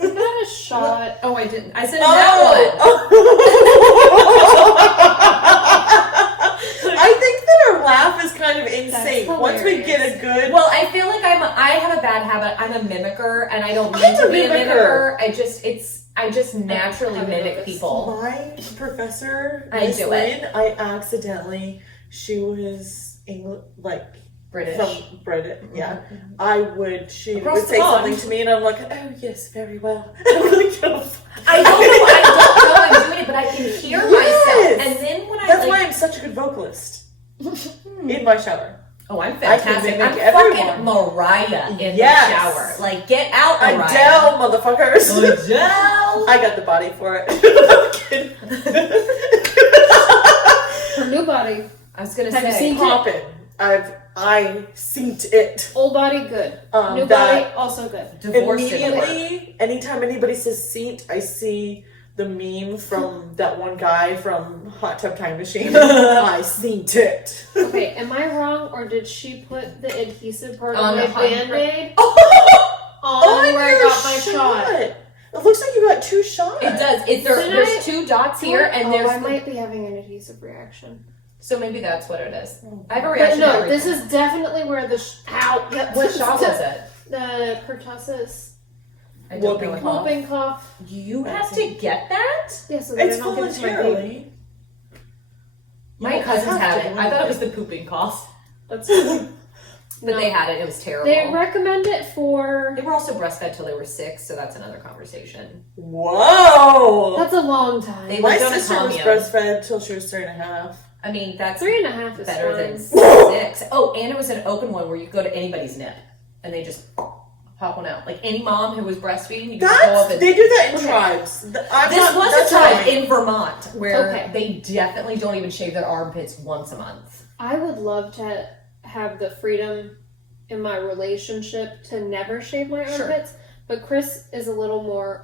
I got a shot. Oh, I didn't. I sent him that one. I think that our laugh is kind of in That's sync. Once we get a good... Well, I feel like I have a bad habit. I'm a mimicker, and I don't mean I'm to a be a mimicker. mimicker. I just naturally I mimic noticed. people. My professor, I Miss do Lynn, she was British. from Britain, yeah. She Across would the say pond. something to me and I'm like, oh yes, very well. I'm like, oh, I don't know I'm doing it, but I can hear myself. And then when that's why I'm such a good vocalist. In my shower. Oh, I'm I can fantastic. mimic I'm everyone. fucking Mariah in Yes. the shower. Like, get out, Mariah. Adele, motherfuckers. Adele. I got the body for it. I'm kidding. Her new body. I was gonna Have you say, seen Poppin'. I synced it. Old body, good. New that body, also good. divorced it. immediately, anytime anybody says synced, I see the meme from that one guy from Hot Tub Time Machine. I synced it. Okay, am I wrong, or did she put the adhesive part On on my the hunt- Band-Aid Oh, on where I got my shot? It looks like you got 2 shots. It does. There's 2 dots here, and I there's might be having an adhesive reaction. so maybe that's what it is. I have a But reaction. to no, everything. this is definitely where the ow. Yep, What shot was it? The pertussis I don't know. Whooping what- whooping cough. You have to get that? Yeah, so that It's I don't give it to my baby. voluntarily. My You cousins have had to it. do I thought it was the pooping cough, That's but they had it. It was terrible. They recommend it for. They were also breastfed till they were 6, so that's another conversation. Whoa. That's a long time. They- My lived on a sister was commune. breastfed till she was 3.5. I mean, that's 3.5 is better fine. than 6. Oh, and it was an open one where you could go to anybody's nip and they just pop one out. Like any mom who was breastfeeding, you could just go up and. They do that in Okay. tribes. This was a that's tribe fine. in Vermont where Okay. they definitely don't even shave their armpits once a month. I would love to have the freedom in my relationship to never shave my Sure. armpits, but Chris is a little more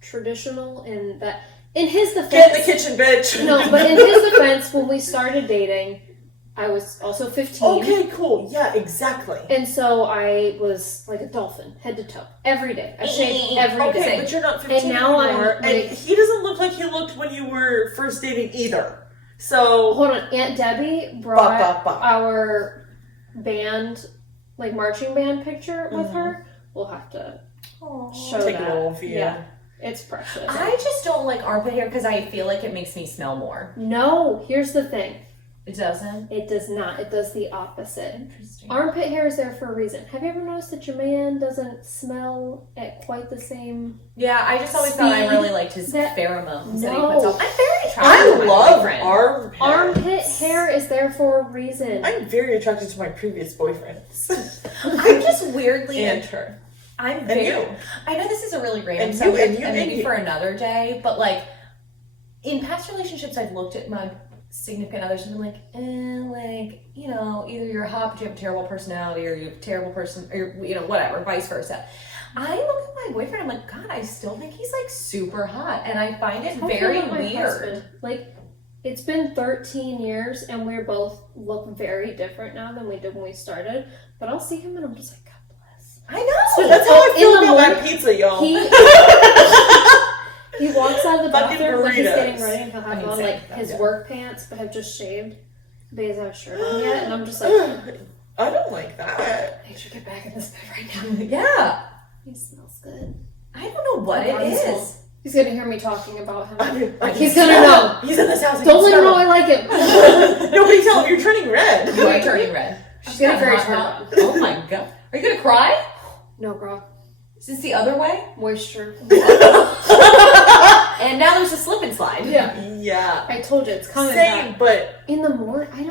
traditional in that. In his defense, Get in the kitchen, bitch. no, but in his defense, when we started dating, I was also 15. Okay, cool. Yeah, exactly. And so I was like a dolphin, head to toe, every day. I shaved every day. Okay, but you're not 15 And now I'm, anymore. like- And he doesn't look like he looked when you were first dating either. So, Hold on, Aunt Debbie brought Bop, bop, bop. our band, like marching band picture with Mhm. her. We'll have to show take that. a little view. Yeah, it's precious. I just don't like armpit hair because I feel like it makes me smell more. No, here's the thing. It doesn't? It does not. It does the opposite. Interesting. Armpit hair is there for a reason. Have you ever noticed that your man doesn't smell at quite the same? Yeah, I just always thought I Speed. really liked his That- pheromones that he No. puts on. I'm very attracted I to my love boyfriend. Armpit hair is there for a reason. I'm very attracted to my previous boyfriends. I'm just weirdly and her. I'm And very. you. I know this is a really random And you, subject, and you, and maybe and you. for another day, but like in past relationships, I've looked at my significant others and been like, you know, either you're hot but you have a terrible personality, or you have a terrible person, or you know, whatever, vice versa. I look at my boyfriend, I'm like, God, I still think he's like super hot, and I find it How do you very feel about my weird. husband? Like, it's been 13 years and we're both look very different now than we did when we started. But I'll see him and I'm just like, God bless. I know. That's how I in feel the about my morning, pizza, y'all. He walks out of the Fucking bathroom when he's burritos. getting ready and he'll have I mean, on same, like his yeah. work pants but have just shaved. But he doesn't have a shirt on yet. And I'm just like, I don't like that. I should get back in this bed right now. Yeah. He smells good. I don't know what it Body is. smell. He's gonna hear me talking about him. He's gonna know. He's in this house. Don't let him know I like him. Nobody tell him you're turning red. You are turning red. She's getting very turned hot. on. Oh my god. Are you gonna cry? No, girl. Is this the other way? Moisture. And now there's a slip and slide. Yeah. I told you it's coming Same, back. but In the morning,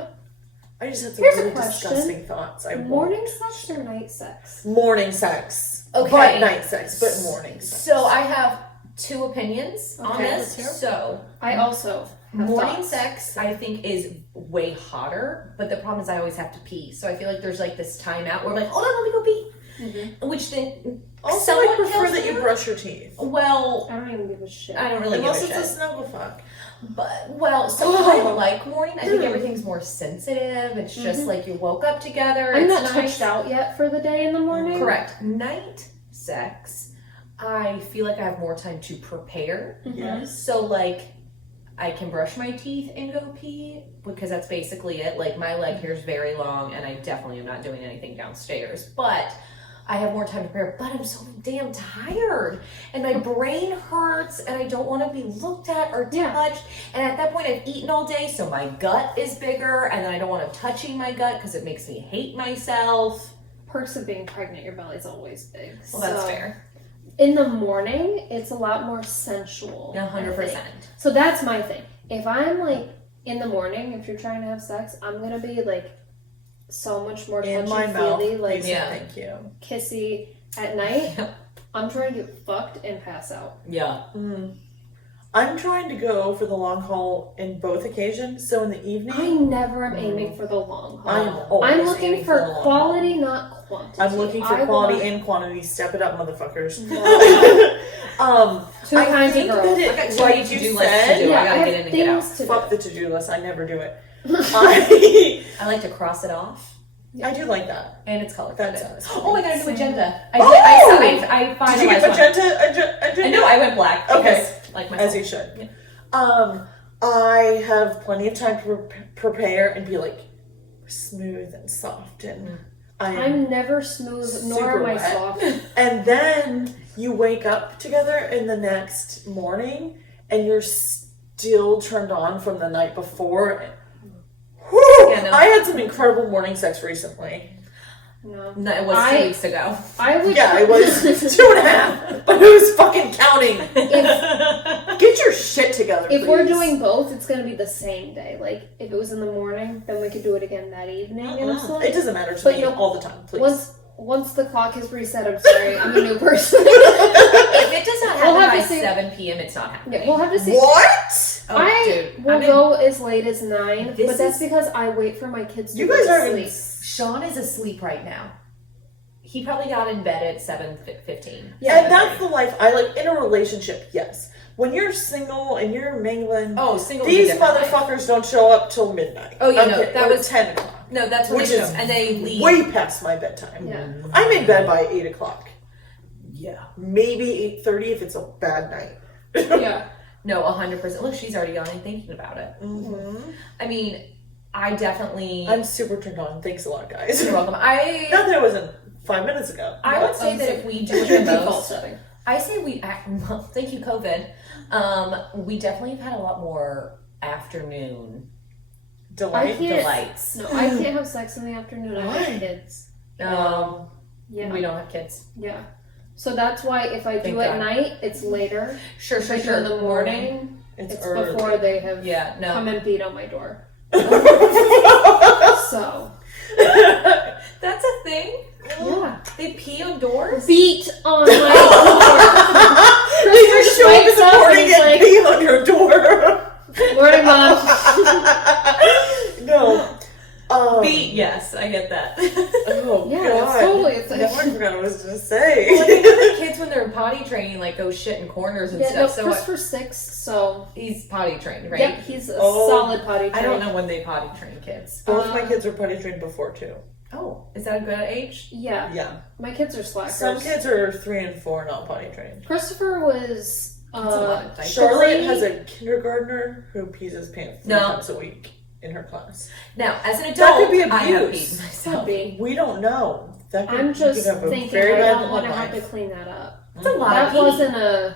I just had some Here's a really question. disgusting thoughts. morning sex or night sex? Morning sex. Okay. But night sex, but morning sex. So I have 2 opinions on Okay, this. let's hear 'em. So I also have morning thoughts. sex I think is way hotter, but the problem is I always have to pee. So I feel like there's like this timeout where I'm like, hold on, let me go pee. Mm-hmm. Which then Also, I somewhat prefer kills that you me. brush your teeth. Well, I don't even give a shit. I don't really Unless give a it's shit. a snuggle fuck. But so I like morning. I think everything's more sensitive. It's just like you woke up together. I'm it's not nice. touched out yet for the day in the morning. Correct. Night sex, I feel like I have more time to prepare. Yes. So like I can brush my teeth and go pee because that's basically it. Like my leg here is very long and I definitely am not doing anything downstairs. But I have more time to prepare, but I'm so damn tired and my brain hurts and I don't want to be looked at or touched. And at that point I've eaten all day, so my gut is bigger and then I don't want to touching my gut because it makes me hate myself. Perks of being pregnant, your belly's always big. Well, that's So, fair. In the morning, it's a lot more sensual. 100%. So that's my thing. If I'm like in the morning, if you're trying to have sex, I'm gonna be like so much more In my mouth. touchy-feely, like Yeah. Thank you. kissy at night. I'm trying to get fucked and pass out. Yeah. I'm trying to go for the long haul in both occasions. So in the evening, I never am aiming for the long haul. I'm I'm looking aiming for the long quality, haul. not quantity. I'm looking for I quality want and quantity. Step it up, motherfuckers. 2 I kinds of think girls. that I got it, too many like you to-do lists to said, do. I Yeah, gotta I get have in and get out. things to do. fuck the to-do list. I never do it. I like to cross it off. I do like that. And it's color That's coded. us. Oh, I got a new agenda. I finalized Did you get one. magenta? I know, I went black. Okay. Because, like As myself. you should. I have plenty of time to prepare and be like smooth and soft, and I'm never smooth, nor super am I wet. soft. And then you wake up together in the next morning, and you're still turned on from the night before. Whew! Yeah, no. I had some incredible morning sex recently. No. No, it was 2 weeks ago. I would. Yeah, it was 2.5, but who's fucking counting? Get your shit together, If we're please. doing both, it's gonna be the same day. Like if it was in the morning, then we could do it again that evening. And stuff. It doesn't matter to But me no, all the time, please. Once the clock is reset, I'm sorry, I'm a new person. If it does not We'll happen have by to see- 7 p.m., it's not happening. Yeah, we'll have to see. What? Oh, I dude. will go as late as 9, This but that's is- because I wait for my kids to You go guys to are sleep. Sean is asleep right now. He probably got in bed at 7:15. Yeah, And that's the life I like in a relationship, yes. When you're single and you're mingling, Oh, single. these motherfuckers don't show up till midnight. Oh, yeah, no, Okay, that or was- 10 o'clock. No, that's when Which they is show, and they leave. way past my bedtime. Yeah. I'm in bed by 8 o'clock. Yeah. Maybe 8:30 if it's a bad night. Yeah. No, 100%. Look, she's already yawning thinking about it. Mm-hmm. I mean, I definitely. I'm super turned on. Thanks a lot, guys. You're welcome. Not that it wasn't 5 minutes ago. I would say that if we do it the Default most, setting. I say we. Well, thank you, COVID. We definitely have had a lot more afternoon I can't- delights. No, I can't have sex in the afternoon. I Why? have kids. Yeah. Yeah. We don't have kids. Yeah. So that's why if I do Thank at God. night, it's later. Sure, If I do in the morning, It's it's early. before they have Yeah, no. come and beat on my door. So, That's a thing? yeah. They pee on doors? Beat on my door. They just show up in wakes the up and morning he's and like- pee on your door. Morning, Mom. No. Beat, yes, I get that. Oh, Yeah, God. it's totally a thing. Now I forgot what I was going to say. Well, I think the kids, when they're potty training, like go shit in corners and Yeah, no, stuff. So Christopher's 6, so he's potty trained, right? yep, he's a Oh, solid potty I trained. don't know when they potty train kids. Both my kids were potty trained before, too. Oh, is that a good age? Yeah, Yeah. my kids are slackers. Some kids are 3 and 4 not potty trained. Christopher was That's a lot of diapers. Charlotte has a kindergartner who pees his pants 3 No. times a week in her class. Now, as an adult, That could be I have abuse. peed could myself. be. We don't know. That could, I'm you just could have a thinking very I bad don't want to love have to life. clean that up. It's a lot That of pee. wasn't a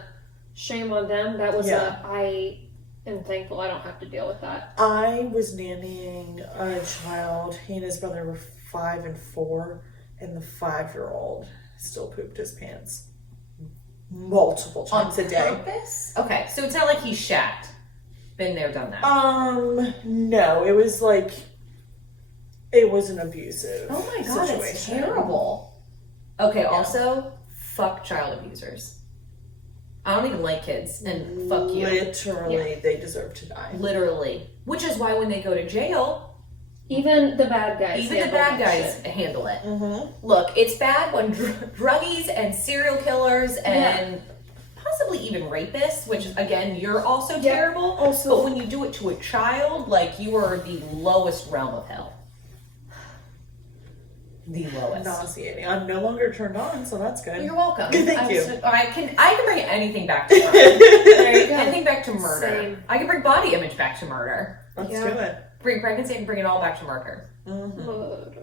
shame on them. That was I am thankful I don't have to deal with that. I was nannying a child. He and his brother were 5 and 4, and the 5-year-old still pooped his pants multiple times a day. Purpose? Okay, so it's not like he's shat. Been there, done that. No, it was like, it was an abusive Oh my god, situation. it's terrible. Okay, also, fuck child abusers. I don't even like kids, and fuck you. Literally, they deserve to die. Literally. Which is why when they go to jail, Even the bad guys. even the bad guys handle it. Mm-hmm. Look, it's bad when druggies and serial killers and possibly even rapists, which again, you're also terrible. Also, But when you do it to a child, like, you are the lowest realm of hell. The lowest. Nauseating. I'm no longer turned on, so that's good. You're welcome. Thank you. I can bring anything back to murder. there you go. Anything back to murder. Same. I can bring body image back to murder. Let's do it. Bring pregnancy and bring it all back to murder. Mm-hmm.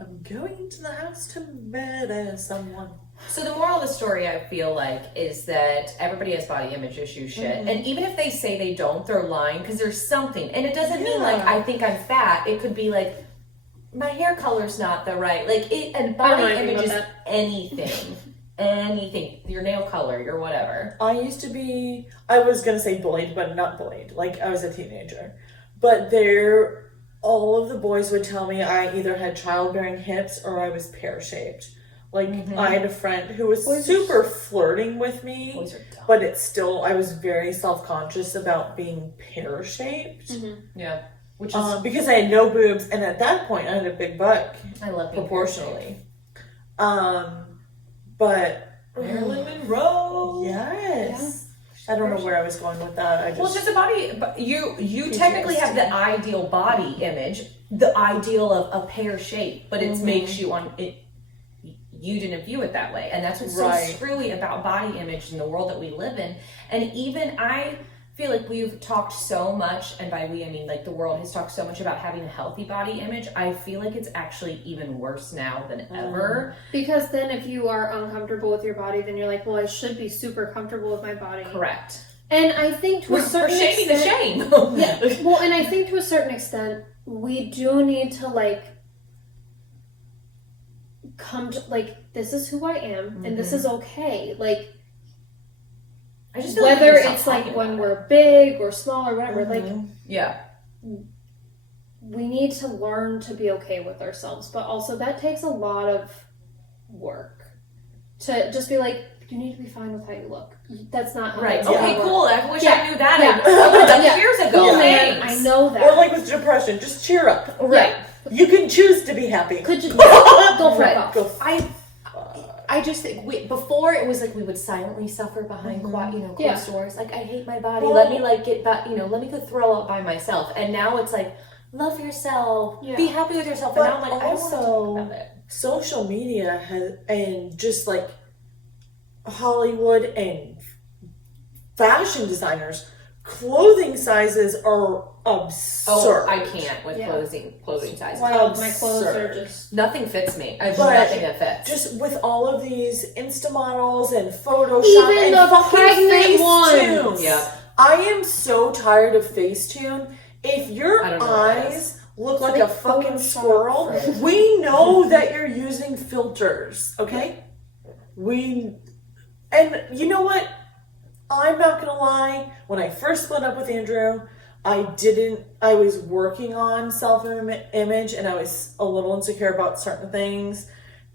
I'm going to the house to murder someone. So the moral of the story, I feel like, is that everybody has body image issue shit. Mm-hmm. And even if they say they don't, they're lying because there's something. And it doesn't mean like, Yeah. I think I'm fat. It could be like, my hair color's not the right. Like, it, and body image is anything. Anything. Your nail color, your whatever. I used to be, I was going to say bullied, but not bullied. Like, I was a teenager. But all of the boys would tell me I either had childbearing hips or I was pear-shaped. Like, I had a friend who was super flirting with me, Boys are dumb. but it's still, I was very self-conscious about being pear-shaped. Yeah. Which is, Because I had no boobs, and at that point, I had a big butt, I love being proportionally. But Marilyn Monroe. yes. I don't know where I was going with that. I just, Well, it's just a body. You technically have the ideal body image, the ideal of a pear shape, but it makes you on it. You didn't view it that way, and that's what's so screwy about body image in the world that we live in. And even I feel like we've talked so much, and by we I mean like the world has talked so much about having a healthy body image. I feel like it's actually even worse now than ever. Because then if you are uncomfortable with your body, then you're like, well, I should be super comfortable with my body. Correct. And I think to a certain We're shaming extent, the shame. yeah. Well, and I think to a certain extent, we do need to like come to like, this is who I am, and this is okay. Like, I just feel whether like it's like when we're big or small or whatever, like yeah. we need to learn to be okay with ourselves, but also that takes a lot of work to just be like, you need to be fine with how you look. That's not how Right. it's Okay, gonna cool. work. I wish Yeah. I knew that. Yeah. I would have done Yeah. years ago. Cool, man. Thanks. I know that. or like with depression, just cheer up. Right. You can choose to be happy. Could you go for Right. it? Go I just think before it was like we would silently suffer behind closed doors. Like, I hate my body. Well, let me like get back. Let me go throw up by myself. And now it's like, love yourself. Yeah. Be happy with yourself. But and now I'm like, I don't want to also- talk about it. social media has, and just like Hollywood and fashion designers, clothing sizes are absurd. Oh, I can't with Yeah. clothing sizes. My clothes are Absurd. just Nothing fits me. I have But nothing that fits. Just with all of these Insta models and Photoshop even and the fucking pregnant ones. Facetune. Yeah. I am so tired of Facetune. If your I don't know what that eyes look like like a fucking Photoshop. squirrel, we know that you're using filters, okay? And you know what? I'm not gonna lie. When I first split up with Andrew, I was working on self-image and I was a little insecure about certain things,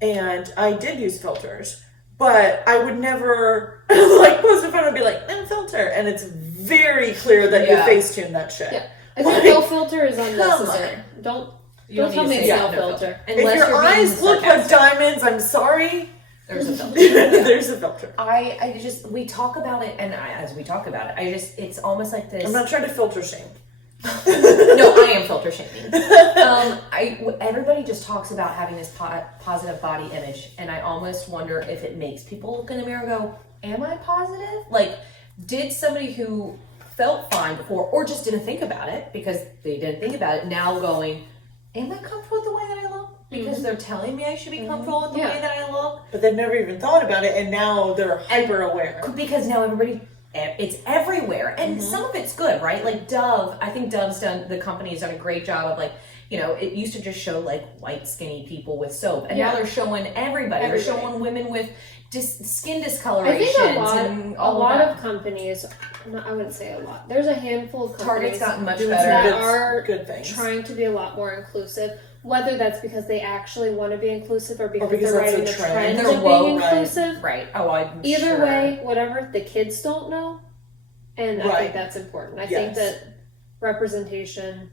and I did use filters, but I would never like post a photo and be like, filter, and it's very clear that Yeah. you Facetune that shit. Yeah. I think no filter is unnecessary. on. Don't You tell need me to it's say no no filter. Unless If your you're being eyes look like sarcastic. diamonds, I'm sorry. There's a filter. There's a filter. we talk about it, and as we talk about it, it's almost like this. I'm not trying to filter shame. No, I am filter shaming. Everybody just talks about having this positive body image, and I almost wonder if it makes people look in the mirror and go, am I positive? Like, did somebody who felt fine before, or just didn't think about it because they didn't think about it, now going, am I comfortable with the way that I look? because they're telling me I should be comfortable with the way that I look. But they've never even thought about it, and now they're hyper aware. Because now it's everywhere. And some of it's good, right? Like Dove, I think the company's done a great job of like, you know, it used to just show like white skinny people with soap. And now they're showing everybody. They're showing women with skin discolorations. I think a lot of companies, I wouldn't say a lot, there's a handful of companies Target's gotten much better. that are good things. trying to be a lot more inclusive. Whether that's because they actually want to be inclusive or because because they're that's riding a the trend. trend They're of woke, being inclusive. Right. Oh, I'm Either sure. way, whatever, the kids don't know. And I think that's important. I think that representation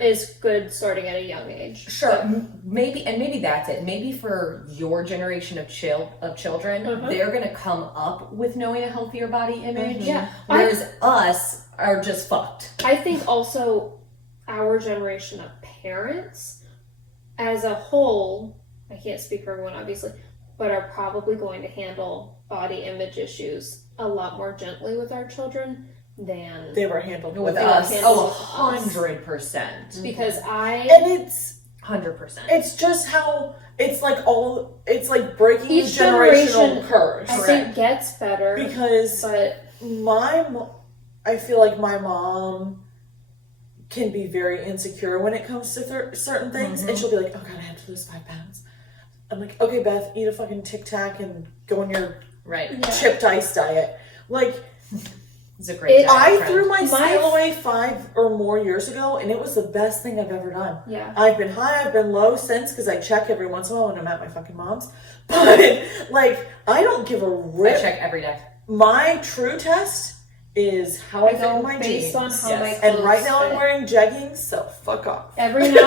is good starting at a young age. Sure. Maybe that's it. Maybe for your generation of children, they're going to come up with knowing a healthier body image. Yeah. Whereas us are just fucked. I think also our generation of parents as a whole, I can't speak for everyone obviously, but are probably going to handle body image issues a lot more gently with our children than they were handled with with us. us. Oh, 100%. Because and it's 100%. It's just how it's like breaking each the generational generation curse. I think gets better because I feel like my mom can be very insecure when it comes to certain things, and she'll be like, "Oh God, I have to lose 5 pounds." I'm like, "Okay, Beth, eat a fucking Tic Tac and go on your chipped ice diet." Like, it's a great. I threw my scale away 5 or more years ago, and it was the best thing I've ever done. Yeah, I've been high, I've been low since, because I check every once in a while when I'm at my fucking mom's. But like, I don't give a rip. I check every day. My true test is how I fit in my jeans. based on how my clothes and right now fit. I'm wearing jeggings, so fuck off. Every now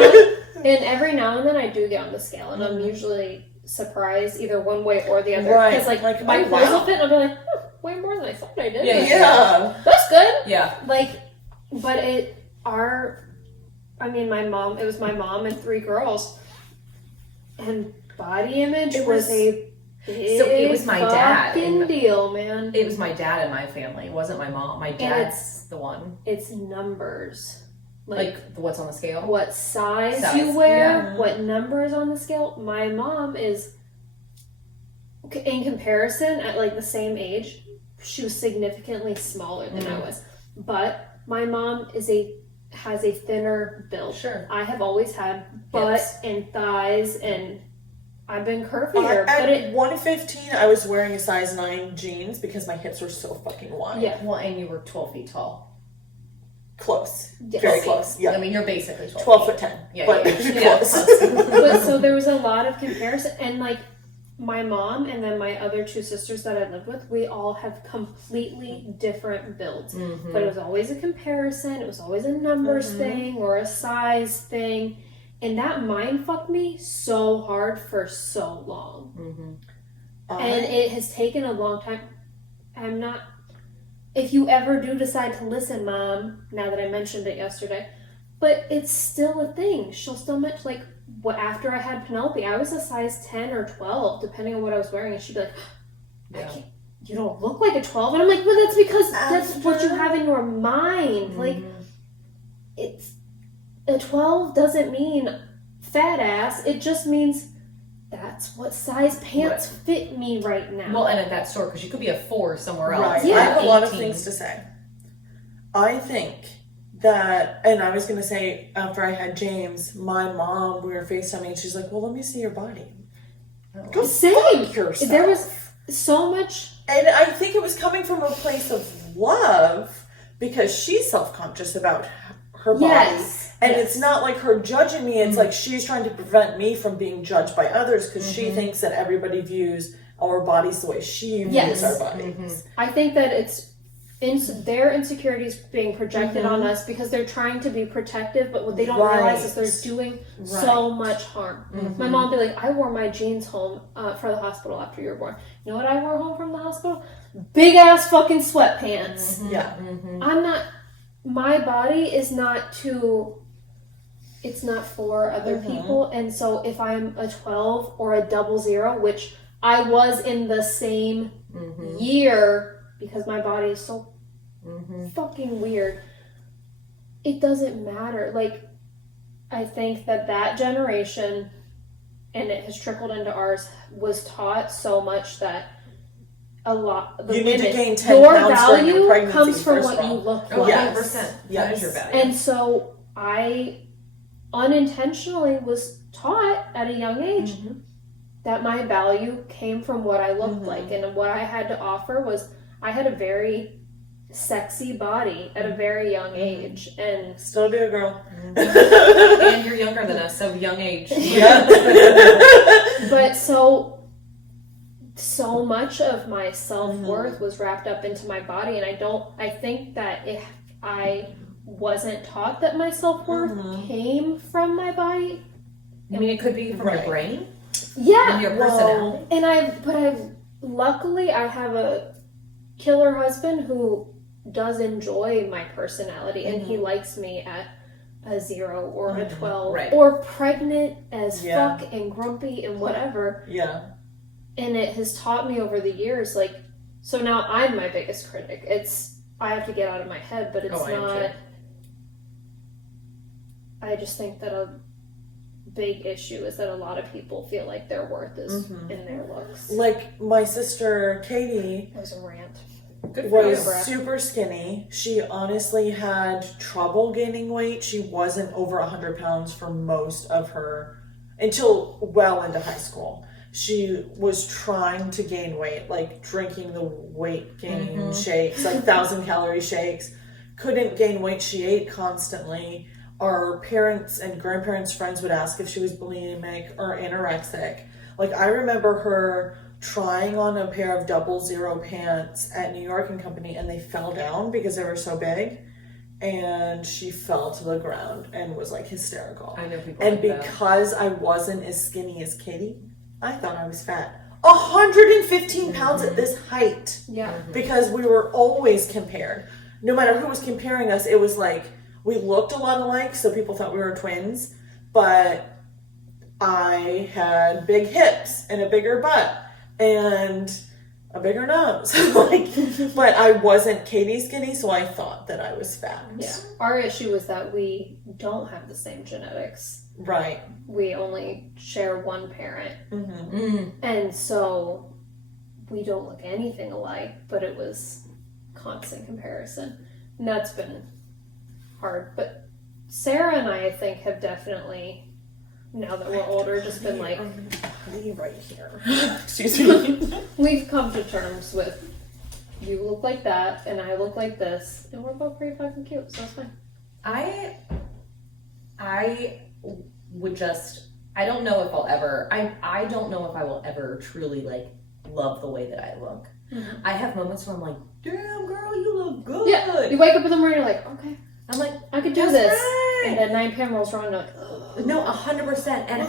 and then I do get on the scale, and I'm usually surprised either one way or the other. Right. Because like my clothes will fit, and I'll be like, way more than I thought I did. Yeah. That's good. Yeah. Like, but it was my mom and 3 girls, and body image was a big it was my dad fucking deal, man. It was my dad in my family. It wasn't my mom. My dad's the one. It's numbers. Like what's on the scale? What size you wear, what number is on the scale. My mom is, in comparison, at like the same age, she was significantly smaller than I was. But my mom has a thinner build. Sure. I have always had butt and thighs, and I've been curvier. At 115, I was wearing a size 9 jeans because my hips were so fucking wide. Yeah. Well, and you were 12 feet tall. Close. Yes. Very close. Yeah. I mean, you're basically 12 foot 10. Yeah, but close. But so there was a lot of comparison, and like my mom and then my other 2 sisters that I lived with, we all have completely different builds. But it was always a comparison. It was always a numbers thing or a size thing. And that mind fucked me so hard for so long. And it has taken a long time. If you ever do decide to listen, Mom, now that I mentioned it yesterday, but it's still a thing. She'll still mention, like, after I had Penelope, I was a size 10 or 12, depending on what I was wearing, and she'd be like, you don't look like a 12. And I'm like, well, that's because that's what you have in your mind. Like, it's a 12 doesn't mean fat ass. It just means that's what size pants fit me right now. Well, and at that store, because you could be a 4 somewhere else. Right. Yeah. I have a lot of things to say. I think that, and I was going to say, after I had James, my mom, we were FaceTiming, and she's like, well, let me see your body. Go fuck yourself. There was so much. And I think it was coming from a place of love, because she's self-conscious about her body. Yes. And it's not like her judging me. It's like she's trying to prevent me from being judged by others, because she thinks that everybody views our bodies the way she views our bodies. I think that it's their insecurities being projected on us because they're trying to be protective, but what they don't realize is they're doing so much harm. My mom would be like, I wore my jeans home for the hospital after you were born. You know what I wore home from the hospital? Big ass fucking sweatpants. Yeah. I'm not, my body is not it's not for other people. And so if I'm a 12 or a 00, which I was in the same year, because my body is so fucking weird, it doesn't matter. Like, I think that generation and it has trickled into ours, was taught so much that a lot You need to gain 10 your pounds during your value pregnancy, comes from first what of you all. look Oh, like. 100%. That is your value. And so I unintentionally was taught at a young age that my value came from what I looked like, and what I had to offer was I had a very sexy body at a very young age, and Still do, girl. And you're younger than us, so young age. Yeah. but so much of my self-worth was wrapped up into my body, and I think that if I wasn't taught that my self-worth came from my body, I mean, it could be from your brain, and your personality. and luckily I have a killer husband who does enjoy my personality, and he likes me at a 0 or a 12 or pregnant as fuck and grumpy and whatever. Yeah. And it has taught me over the years, like, so now I'm my biggest critic. I have to get out of my head, but it's not. I just think that a big issue is that a lot of people feel like their worth is in their looks. Like my sister Katie That was a rant. was super skinny. She honestly had trouble gaining weight. She wasn't over 100 pounds for most of her, until well into high school. She was trying to gain weight, like drinking the weight gain shakes, like 1,000-calorie shakes. Couldn't gain weight. She ate constantly. Our parents and grandparents' friends would ask if she was bulimic or anorexic. Like, I remember her trying on a pair of 00 pants at New York and Company, and they fell down because they were so big. And she fell to the ground and was like hysterical. I know people. And because I wasn't as skinny as Katie, I thought I was fat. 115 pounds at this height. Yeah. Because we were always compared. No matter who was comparing us, it was like we looked a lot alike, so people thought we were twins. But I had big hips and a bigger butt and a bigger nose. But I wasn't Katie skinny, so I thought that I was fat. Yeah. Our issue is that we don't have the same genetics. Right. We only share one parent. Mm-hmm. And so we don't look anything alike, but it was constant comparison. And that's been hard. But Sarah and I think, have definitely, now that we're older, just been like, right here. Excuse me. we've come to terms with, you look like that, and I look like this, and we're both pretty fucking cute, so it's fine. I would just, I don't know if I'll ever, I don't know if I will ever truly like love the way that I look. Mm-hmm. I have moments where I'm like, damn girl, you look good. Yeah, you wake up in the morning, you're like, okay, I'm like, I could do that's this. right. And then 9 p.m. rolls around, and you're like, ugh. No, 100%. And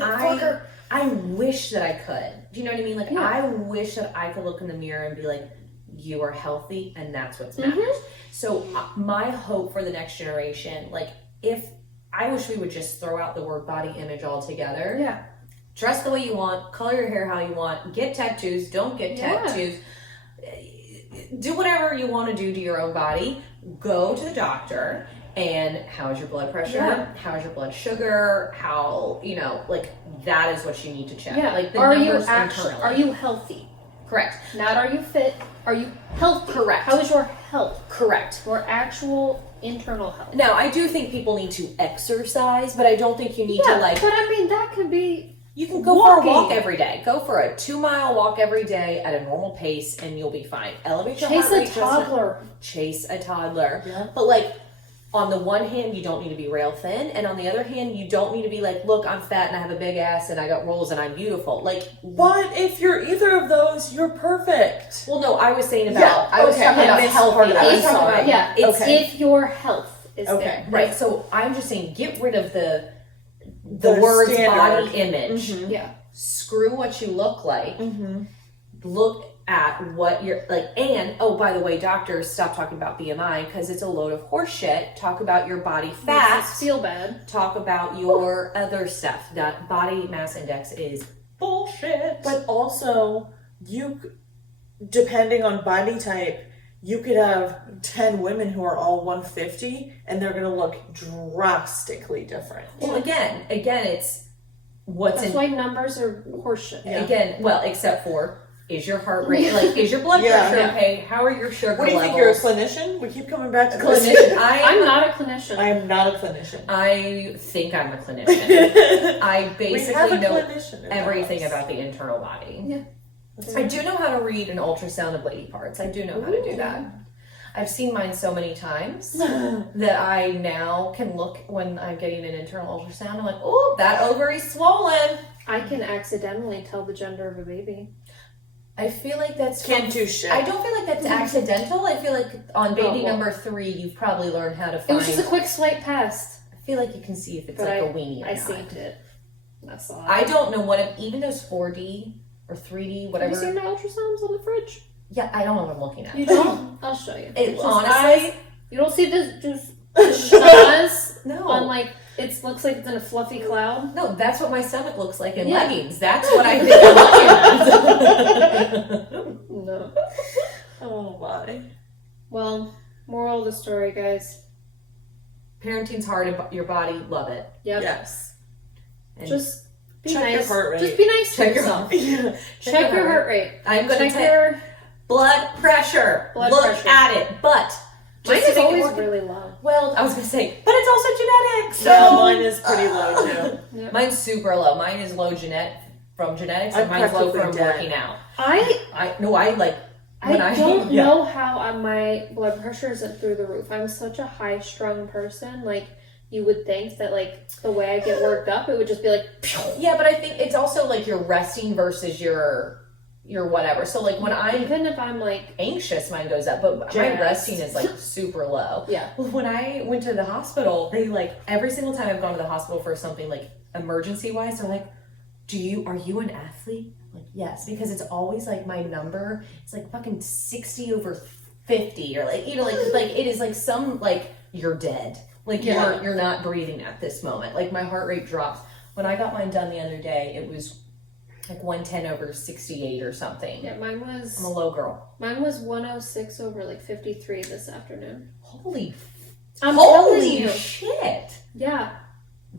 I wish that I could. Do you know what I mean? Like, I wish that I could look in the mirror and be like, you are healthy, and that's what's matters. So my hope for the next generation, like, I wish we would just throw out the word body image altogether. Yeah. Dress the way you want, color your hair how you want, get tattoos, don't get tattoos. Do whatever you want to do to your own body. Go to the doctor. And how is your blood pressure? Yeah. How is your blood sugar? How, like, that is what you need to check. Yeah. Like, the are numbers you actually, internally. are you healthy? Correct. Not are you fit, are you healthy? Correct. How is your health? Correct. Your actual internal health. Now, I do think people need to exercise, but I don't think you need to, like... but I mean, that could be... You can go for a walk every day. Go for a 2-mile walk every day at a normal pace, and you'll be fine. Elevate your heart rate. Chase a toddler. Yeah. But, like, on the one hand, you don't need to be rail thin, and on the other hand, you don't need to be like, look, I'm fat and I have a big ass and I got rolls and I'm beautiful. Like, but if you're either of those, you're perfect. Well, no, I was saying about, I was talking about health. It's if your health is there. Right. So I'm just saying, get rid of the words standard. body image. Mm-hmm. Yeah. Screw what you look like. Mm-hmm. Look at what you're like, and oh, by the way, doctors, stop talking about BMI because it's a load of horse shit. Talk about your body fat. Makes us feel bad. Talk about your other stuff. That body mass index is bullshit. But also, depending on body type, you could have 10 women who are all 150 and they're going to look drastically different. Well, again, it's That's why numbers are horseshit. Yeah. Again, well, except for, is your heart rate, like, is your blood pressure okay? How are your sugar levels? What do you think, you're a clinician? We keep coming back to clinician. I'm not a clinician. I am not a clinician. I think I'm a clinician. I basically know everything about the internal body. Yeah. I do know how to read an ultrasound of lady parts. I do know how to do that. I've seen mine so many times that I now can look when I'm getting an internal ultrasound. I'm like, oh, that ovary's swollen. I can accidentally tell the gender of a baby. I feel like that's... Can't do shit. I don't feel like that's accidental. I feel like on baby number 3, you've probably learned how to find... It was just a quick swipe past. I feel like you can see if it's a weenie or I not. saved it. That's all. I don't know what... Even those 4D or 3D, whatever... Have you seen my ultrasounds on the fridge? Yeah, I don't know what I'm looking at. You don't? I'll show you. Honestly... You don't see just schnoz No. on like... It looks like it's in a fluffy cloud. No, that's what my stomach looks like in leggings. That's what I think I'm looking at. No. Oh my. Well, moral of the story, guys. Parenting's hard. Your body, love it. Yep. Yes. And just be check nice. Your heart rate. Just be nice to yourself. Yeah. Check your heart rate. I'm going to check your blood pressure. Look at it. But mine is always really low. Well, I was going to say, but it's also genetic. So yeah, mine is pretty low too. Yep. Mine's super low. Mine is low from genetics, and mine's low from working out. I don't know how my blood pressure isn't through the roof. I'm such a high-strung person. Like, you would think that, like, the way I get worked up, it would just be like... Yeah, but I think it's also, like, your resting versus your whatever. So, like, when even if I'm, like... anxious, mine goes up. But my resting is, like, super low. Yeah. Well, when I went to the hospital, they, like, every single time I've gone to the hospital for something, like, emergency-wise, they're like, are you an athlete? Like, yes, because it's always like my number is like fucking 60 over 50 or like, you know, like it is like some, like, you're dead. Like you're not breathing at this moment. Like my heart rate drops. When I got mine done the other day, it was like 110 over 68 or something. Yeah, mine was... I'm a low girl. Mine was 106 over like 53 this afternoon. Holy shit. Yeah.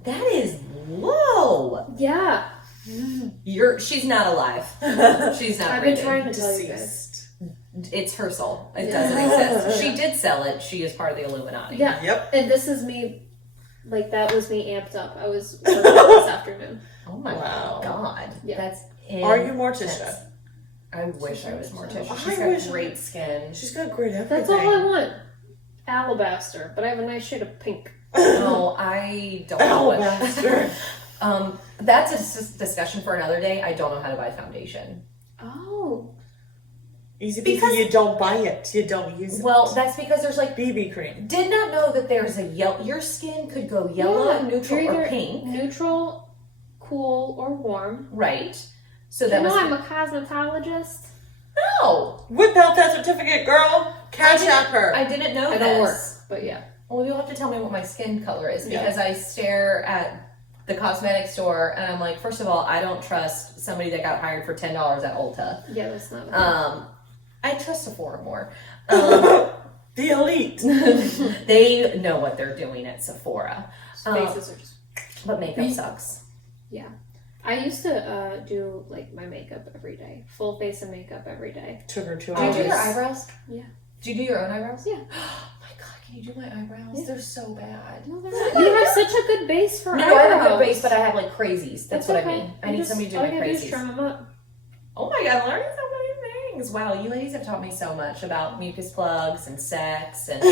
That is low. Yeah. She's not alive. She's not. I've been trying to tell you guys. It's her soul. It doesn't exist. She did sell it. She is part of the Illuminati. Yeah. Yep. And this is me. Like that was me amped up. I was working this afternoon. Oh my god. Yeah. That's. Are you Morticia? I wish I was Morticia. She's got great skin. She's got great everything. That's all I want. Alabaster, but I have a nice shade of pink. No, I don't know Alabaster. That's a discussion for another day. I don't know how to buy foundation. Oh. Easy because you don't buy it. You don't use it. Well, that's because there's like BB cream. Did not know that there's a yellow. Your skin could go yellow, neutral, or pink. Neutral, cool, or warm. Right. So that I'm a cosmetologist. No. Whip out that certificate, girl. Cash app her. I didn't know I this. don't work, but yeah. Well, you'll have to tell me what my skin color is because I stare at the cosmetic store and I'm like, first of all, I don't trust somebody that got hired for $10 at Ulta. Yeah, that's not. I trust Sephora more. The elite. They know what they're doing at Sephora. Faces are just. But makeup sucks. Yeah. I used to do like my makeup every day, full face of makeup every day. Took her 2 hours. Do you do your eyebrows? Yeah. Do you do your own eyebrows? Yeah. Oh my god, can you do my eyebrows? Yeah. They're so bad. No, they're not. You have such a good base for eyebrows. No, I have a good base, but I have like crazies. That's what okay. I mean. I need somebody to do my crazies. All you gotta do is trim them up. Oh my god, I'm learning so many things. Wow, you ladies have taught me so much about mucus plugs and sex and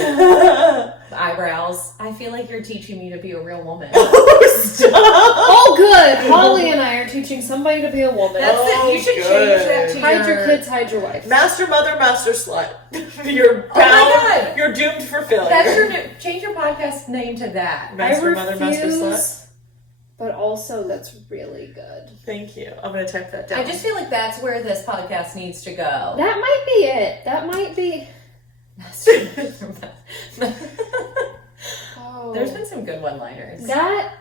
eyebrows. I feel like you're teaching me to be a real woman. Oh, good. Holly and I are teaching somebody to be a woman. That's it. You should change that to hide your kids, hide your wife. Master mother, master slut. You're bound. Oh my God. You're doomed for failure. That's your new. Change your podcast name to that. Master mother, master slut. But also, that's really good. Thank you. I'm going to type that down. I just feel like that's where this podcast needs to go. That might be it. That might be. Oh. There's been some good one-liners. That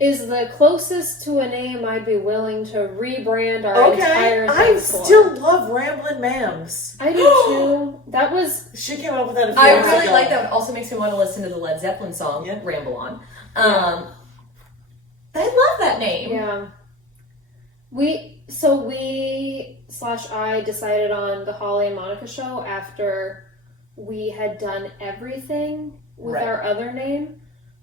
is the closest to a name I'd be willing to rebrand our entire thing I still love Ramblin' Mams. I do too. That was... She came up with that a few I years really ago. like that. It also makes me want to listen to the Led Zeppelin song, Ramble On. I love that name. Yeah. We I decided on the Holly and Monica show after we had done everything with Right. our other name.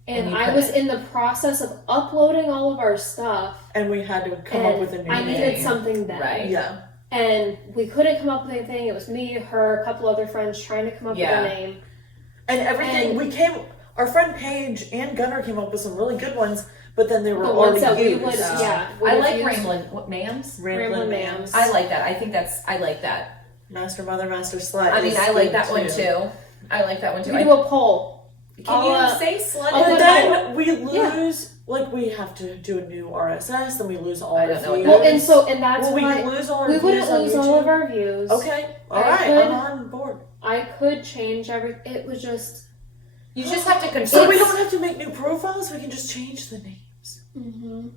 And And you I was couldn't. in the process of uploading all of our stuff. And we had to come up with a new I name. needed something then. Right. Yeah. And we couldn't come up with anything. It was me, her, a couple other friends trying to come up Yeah. with a name. And everything, And- our friend Paige and Gunnar came up with some really good ones, but then they were The ones that already we used. would, yeah. I would like have used- Ramblin' Mams. Ramblin' Mams. I like that. I like that. Master Mother, Master Slut. I mean, is I like good that one too. I like that one too. We do a poll. Can you say slut? I'll But put then we lose, like, we have to do a new RSS, then we lose all I our don't know what views. that Well, and that's Will we why lose all our we views wouldn't on lose YouTube? all of our views. Okay, I alright, could- I'm on board. I could change everything. It was just. You just have to So confirm. we don't have to make new profiles, we can just change the names.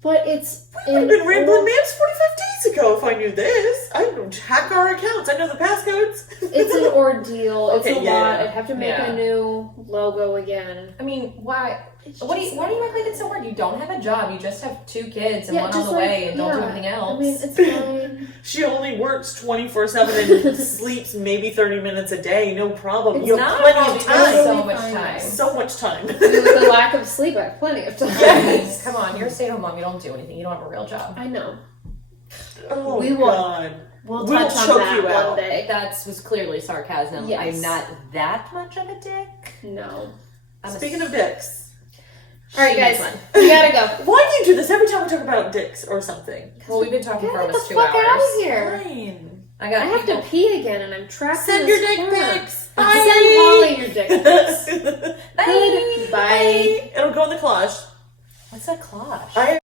But it's. I've been Rambling Mams 45 days ago if I knew this. I don't hack our accounts, I know the passcodes. It's an ordeal. Okay, it's a yeah, lot. yeah. I'd have to make Yeah. a new logo again. I mean, why? Why do you act like it's so hard? You don't have a job. You just have 2 kids and Yeah, one on just the like- way, and don't do yeah. anything else. I mean, it's fine. She only works 24/7 and sleeps maybe 30 minutes a day, no problem. It's You have not plenty probably of not time. so Totally much fine. time. So much time. With the lack of sleep, I have plenty of time. Yes. Come on, you're a stay-at-home mom. You don't do anything. You don't have a real job. I know. Oh, We will- God. We'll We'll touch on choke that you one out. day. That was clearly sarcasm. Yes. I'm not that much of a dick. No. I'm a Speaking of dicks, All right, She guys. needs one. We gotta go. why do you do this every time we talk about dicks or something? Well, we've been talking for Get the almost 2 fuck hours. out of here. Fine. I got I have people. to pee again, and I'm trapped. Send in your this dick car. pics. Send Holly your dick pics. Bye. Bye. It'll go in the collage. What's that collage? I